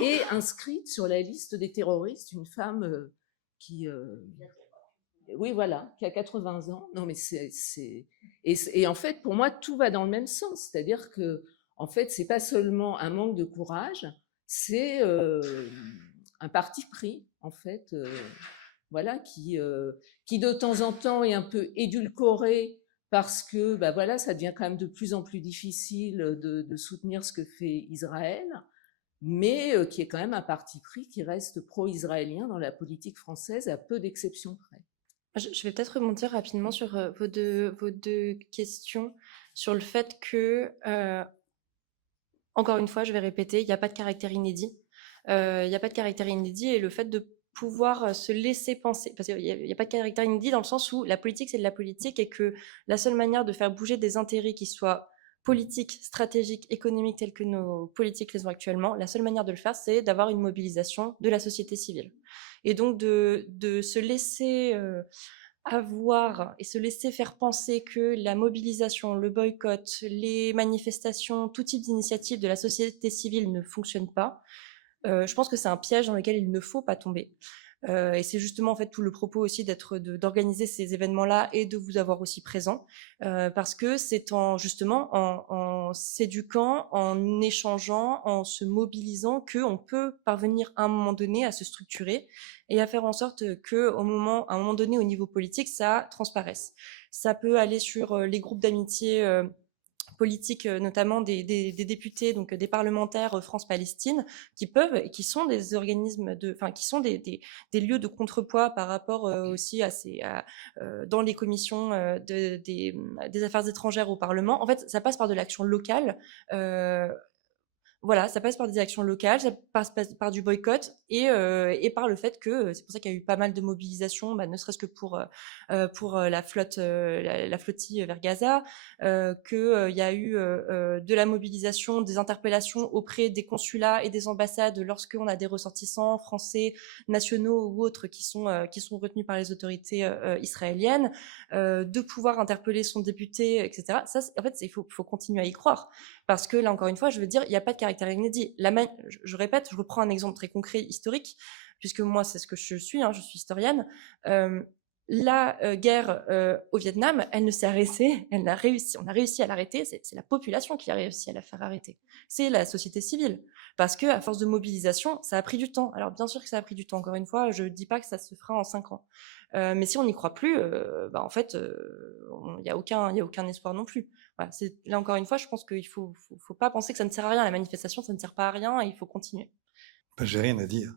et inscrite sur la liste des terroristes une femme qui a 80 ans. Non, mais et en fait, pour moi, tout va dans le même sens, c'est-à-dire que en fait, c'est pas seulement un manque de courage, c'est un parti pris, en fait, qui de temps en temps est un peu édulcoré, parce que ça devient quand même de plus en plus difficile de soutenir ce que fait Israël, mais qui est quand même un parti pris qui reste pro-israélien dans la politique française, à peu d'exceptions près. Je vais peut-être rebondir rapidement sur vos deux questions, sur le fait que, encore une fois, je vais répéter, il n'y a pas de caractère inédit. Il n'y a pas de caractère inédit, et le fait de pouvoir se laisser penser, parce qu'il n'y a pas de caractère inédit dans le sens où la politique, c'est de la politique, et que la seule manière de faire bouger des intérêts qui soient politique, stratégique, économique telle que nos politiques les ont actuellement, la seule manière de le faire, c'est d'avoir une mobilisation de la société civile. Et donc de se laisser avoir et se laisser faire penser que la mobilisation, le boycott, les manifestations, tout type d'initiative de la société civile ne fonctionne pas, je pense que c'est un piège dans lequel il ne faut pas tomber. Et c'est justement en fait tout le propos aussi d'organiser ces événements-là et de vous avoir aussi présent, parce que c'est en s'éduquant, en échangeant, en se mobilisant qu'on peut parvenir à un moment donné à se structurer et à faire en sorte que à un moment donné au niveau politique ça transparaisse. Ça peut aller sur les groupes d'amitié politiques, notamment des députés, donc des parlementaires France-Palestine, qui peuvent et qui sont des organismes qui sont des lieux de contrepoids par rapport aussi dans les commissions des affaires étrangères au Parlement. En fait, ça passe par de l'action locale. Voilà, ça passe par des actions locales, ça passe par du boycott et par le fait que c'est pour ça qu'il y a eu pas mal de mobilisations, ne serait-ce que pour la flotte, la flottille vers Gaza, qu'il y a eu de la mobilisation, des interpellations auprès des consulats et des ambassades lorsqu'on a des ressortissants français, nationaux ou autres qui sont retenus par les autorités israéliennes, de pouvoir interpeller son député, etc. Ça, en fait, il faut continuer à y croire. Parce que là, encore une fois, je veux dire, il n'y a pas de caractère inédit. Je répète, je reprends un exemple très concret historique, puisque moi, c'est ce que je suis historienne. La guerre au Vietnam, elle ne s'est arrêtée, on a réussi à l'arrêter, c'est la population qui a réussi à la faire arrêter. C'est la société civile. Parce que à force de mobilisation, ça a pris du temps. Alors bien sûr que ça a pris du temps, encore une fois, je ne dis pas que ça se fera en 5 ans. Mais si on n'y croit plus, en fait, il n'y a aucun espoir non plus. Voilà, là encore une fois, je pense qu'il faut pas penser que ça ne sert à rien. La manifestation, ça ne sert pas à rien et il faut continuer. J'ai rien à dire.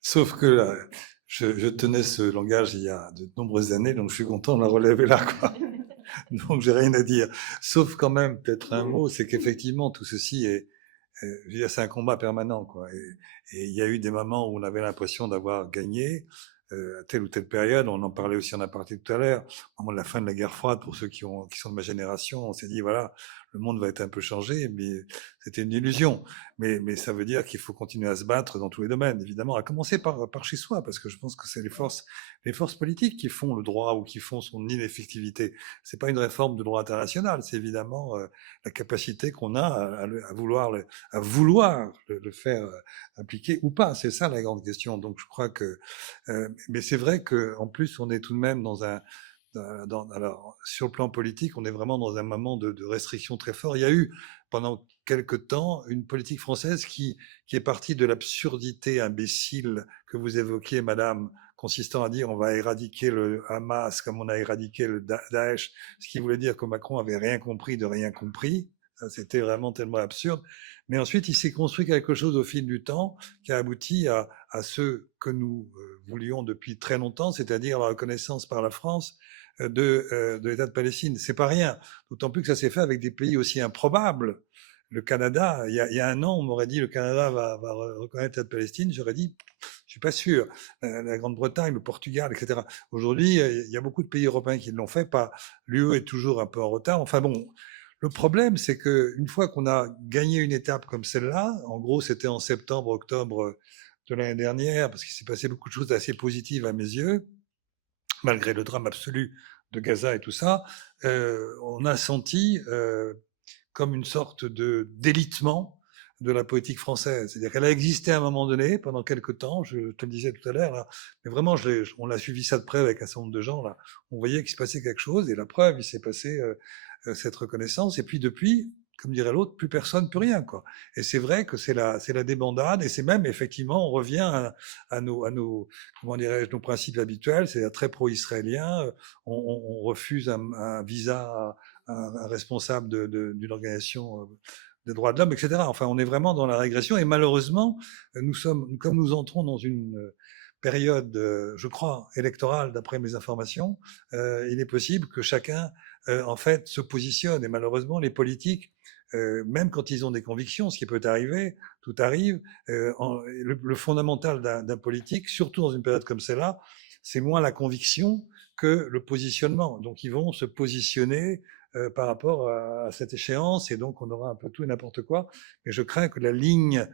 Sauf que là, je tenais ce langage il y a de nombreuses années, donc je suis content de la relever là, quoi. Donc j'ai rien à dire. Sauf quand même, peut-être un mot, c'est qu'effectivement, tout ceci c'est un combat permanent, quoi. Et il y a eu des moments où on avait l'impression d'avoir gagné, à telle ou telle période. On en parlait aussi en aparté tout à l'heure. Au moment de la fin de la guerre froide, pour ceux qui sont de ma génération, on s'est dit, voilà, le monde va être un peu changé, mais c'était une illusion. Mais ça veut dire qu'il faut continuer à se battre dans tous les domaines, évidemment, à commencer par chez soi, parce que je pense que c'est les forces politiques qui font le droit ou qui font son ineffectivité. C'est pas une réforme de droit international, c'est évidemment la capacité qu'on a à vouloir le faire appliquer ou pas. C'est ça la grande question. Donc je crois que, mais c'est vrai que en plus on est tout de même alors, sur le plan politique, on est vraiment dans un moment de restriction très fort. Il y a eu, pendant quelque temps, une politique française qui est partie de l'absurdité imbécile que vous évoquiez, madame, consistant à dire on va éradiquer le Hamas comme on a éradiqué le Daesh, ce qui voulait dire que Macron avait rien compris de rien compris. Ça, c'était vraiment tellement absurde. Mais ensuite, il s'est construit quelque chose au fil du temps qui a abouti à ce que nous voulions depuis très longtemps, c'est-à-dire la reconnaissance par la France de l'État de Palestine. C'est pas rien, d'autant plus que ça s'est fait avec des pays aussi improbables. Le Canada, il y a un an, on m'aurait dit le Canada va reconnaître l'État de Palestine, j'aurais dit je suis pas sûr. La Grande-Bretagne, le Portugal, etc. Aujourd'hui, il y a beaucoup de pays européens qui l'ont fait, pas l'UE est toujours un peu en retard. Enfin bon, le problème, c'est que une fois qu'on a gagné une étape comme celle-là, en gros, c'était en septembre, octobre de l'année dernière, parce qu'il s'est passé beaucoup de choses assez positives à mes yeux, malgré le drame absolu de Gaza et tout ça, on a senti comme une sorte d'élitement de la politique française. C'est-à-dire qu'elle a existé à un moment donné, pendant quelques temps, je te le disais tout à l'heure, là, mais vraiment, on a suivi ça de près avec un certain nombre de gens, là. On voyait qu'il se passait quelque chose, et la preuve, il s'est passé cette reconnaissance, et puis depuis, comme dirait l'autre, plus personne, plus rien, quoi. Et c'est vrai que c'est la débandade, et c'est même, effectivement, on revient à nos comment dirais-je, nos principes habituels, c'est très pro-israélien, on refuse un visa à un responsable d'une organisation des droits de l'homme, etc. Enfin, on est vraiment dans la régression, et malheureusement, comme nous entrons dans une période, je crois, électorale, d'après mes informations, il est possible que chacun, en fait, se positionne. Et malheureusement, les politiques, même quand ils ont des convictions, ce qui peut arriver, tout arrive, le fondamental d'un politique, surtout dans une période comme celle-là, c'est moins la conviction que le positionnement. Donc, ils vont se positionner par rapport à cette échéance, et donc on aura un peu tout et n'importe quoi. Mais je crains que la ligne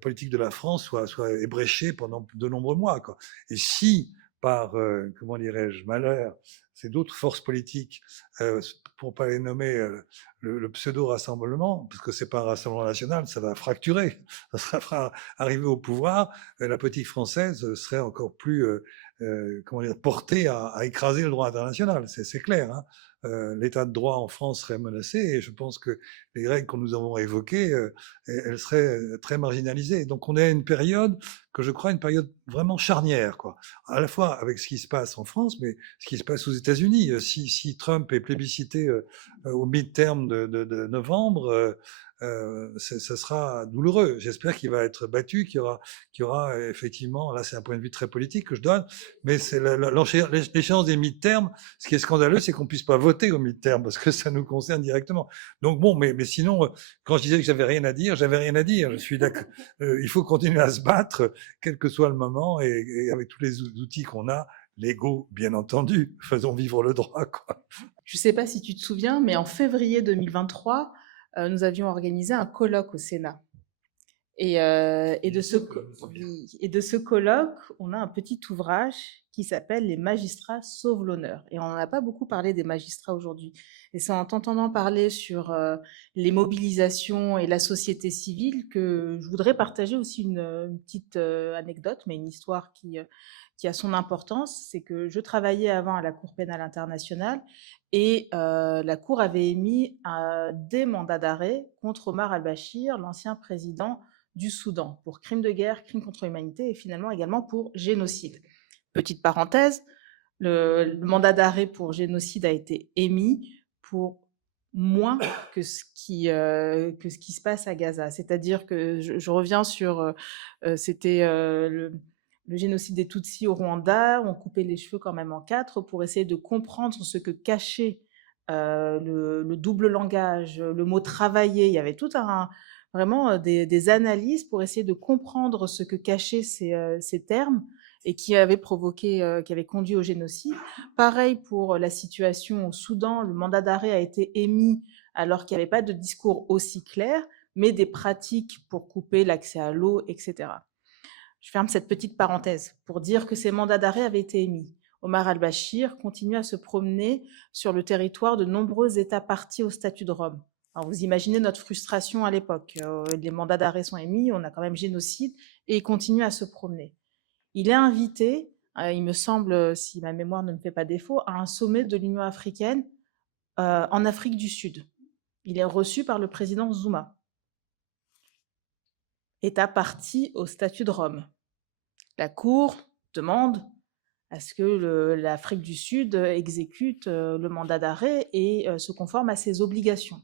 politique de la France soit ébréchée pendant de nombreux mois, quoi. Et si, par, comment dirais-je, malheur, c'est d'autres forces politiques, pour pas les nommer, le pseudo-rassemblement, parce que c'est pas un rassemblement national, ça va fracturer, ça fera arriver au pouvoir, la politique française serait encore plus, comment dire, portée à écraser le droit international, c'est clair, hein. L'état de droit en France serait menacé, et je pense que les règles que nous avons évoquées, elles seraient très marginalisées. Donc on est à une période que je crois une période vraiment charnière, quoi. À la fois avec ce qui se passe en France, mais ce qui se passe aux États-Unis. Si Trump est plébiscité au midterm de novembre, ça sera douloureux. J'espère qu'il va être battu, qu'il y aura effectivement, là c'est un point de vue très politique que je donne, mais c'est l'échéance des midterms. Ce qui est scandaleux, c'est qu'on puisse pas voter au midterm, parce que ça nous concerne directement. Donc bon, mais sinon, quand je disais que j'avais rien à dire, j'avais rien à dire. Je suis d'accord. Il faut continuer à se battre, quel que soit le moment, et avec tous les outils qu'on a, légaux, bien entendu. Faisons vivre le droit, quoi. Je ne sais pas si tu te souviens, mais en février 2023, nous avions organisé un colloque au Sénat. Et de ce colloque, on a un petit ouvrage qui s'appelle « Les magistrats sauvent l'honneur ». Et on n'en a pas beaucoup parlé des magistrats aujourd'hui. Et c'est en t'entendant parler sur les mobilisations et la société civile que je voudrais partager aussi une petite anecdote, mais une histoire qui a son importance. C'est que je travaillais avant à la Cour pénale internationale, et la Cour avait émis des mandats d'arrêt contre Omar al-Bashir, l'ancien président du Soudan, pour crimes de guerre, crimes contre l'humanité, et finalement également pour génocide. Petite parenthèse, le mandat d'arrêt pour génocide a été émis pour moins que ce qui se passe à Gaza. C'est-à-dire que je reviens sur, c'était le génocide des Tutsis au Rwanda, on coupait les cheveux quand même en 4 pour essayer de comprendre ce que cachait le double langage, le mot travailler. Il y avait tout vraiment des analyses pour essayer de comprendre ce que cachaient ces termes, et qui avaient conduit au génocide. Pareil pour la situation au Soudan, le mandat d'arrêt a été émis alors qu'il n'y avait pas de discours aussi clair, mais des pratiques pour couper l'accès à l'eau, etc. Je ferme cette petite parenthèse pour dire que ces mandats d'arrêt avaient été émis. Omar al-Bashir continue à se promener sur le territoire de nombreux États partis au statut de Rome. Alors vous imaginez notre frustration à l'époque. Les mandats d'arrêt sont émis, on a quand même génocide, et il continue à se promener. Il est invité, il me semble, si ma mémoire ne me fait pas défaut, à un sommet de l'Union africaine en Afrique du Sud. Il est reçu par le président Zuma. État parti au statut de Rome. La Cour demande à ce que l'Afrique du Sud exécute le mandat d'arrêt et se conforme à ses obligations.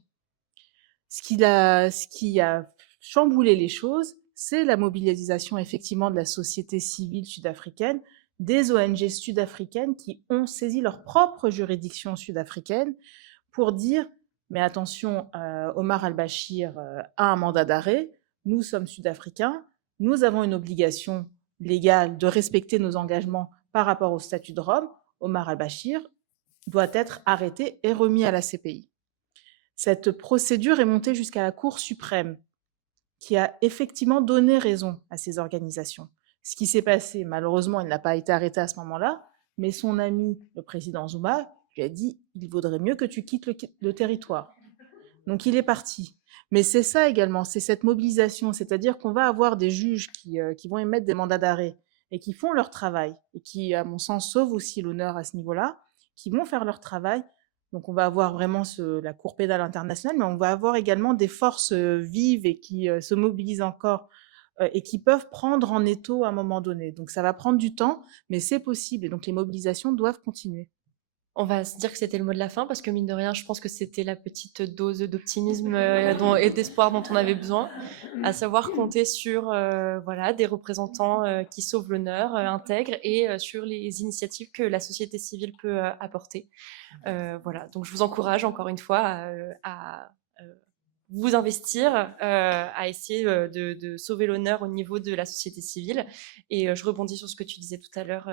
Ce qui a chamboulé les choses, c'est la mobilisation effectivement de la société civile sud-africaine, des ONG sud-africaines qui ont saisi leur propre juridiction sud-africaine pour dire « mais attention, Omar al-Bashir a un mandat d'arrêt, nous sommes sud-africains, nous avons une obligation légale de respecter nos engagements par rapport au statut de Rome, Omar al-Bashir doit être arrêté et remis à la CPI ». Cette procédure est montée jusqu'à la Cour suprême, qui a effectivement donné raison à ces organisations. Ce qui s'est passé, malheureusement, il n'a pas été arrêté à ce moment-là, mais son ami, le président Zuma, lui a dit « il vaudrait mieux que tu quittes le territoire ». Donc il est parti. Mais c'est ça également, c'est cette mobilisation, c'est-à-dire qu'on va avoir des juges qui vont émettre des mandats d'arrêt et qui font leur travail, et qui, à mon sens, sauvent aussi l'honneur à ce niveau-là, qui vont faire leur travail. Donc on va avoir vraiment la Cour pénale internationale, mais on va avoir également des forces vives et qui se mobilisent encore et qui peuvent prendre en étau à un moment donné. Donc ça va prendre du temps, mais c'est possible, et donc les mobilisations doivent continuer. On va se dire que c'était le mot de la fin, parce que mine de rien, je pense que c'était la petite dose d'optimisme et d'espoir dont on avait besoin, à savoir compter sur voilà, des représentants qui sauvent l'honneur, intègres, et sur les initiatives que la société civile peut apporter. Voilà. Donc je vous encourage encore une fois à vous investir, à essayer de sauver l'honneur au niveau de la société civile. Et je rebondis sur ce que tu disais tout à l'heure,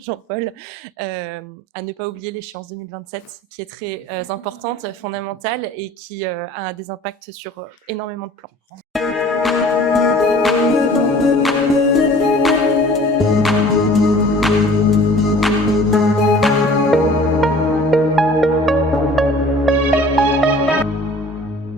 Jean-Paul, à ne pas oublier l'échéance 2027, qui est très importante, fondamentale et qui a des impacts sur énormément de plans.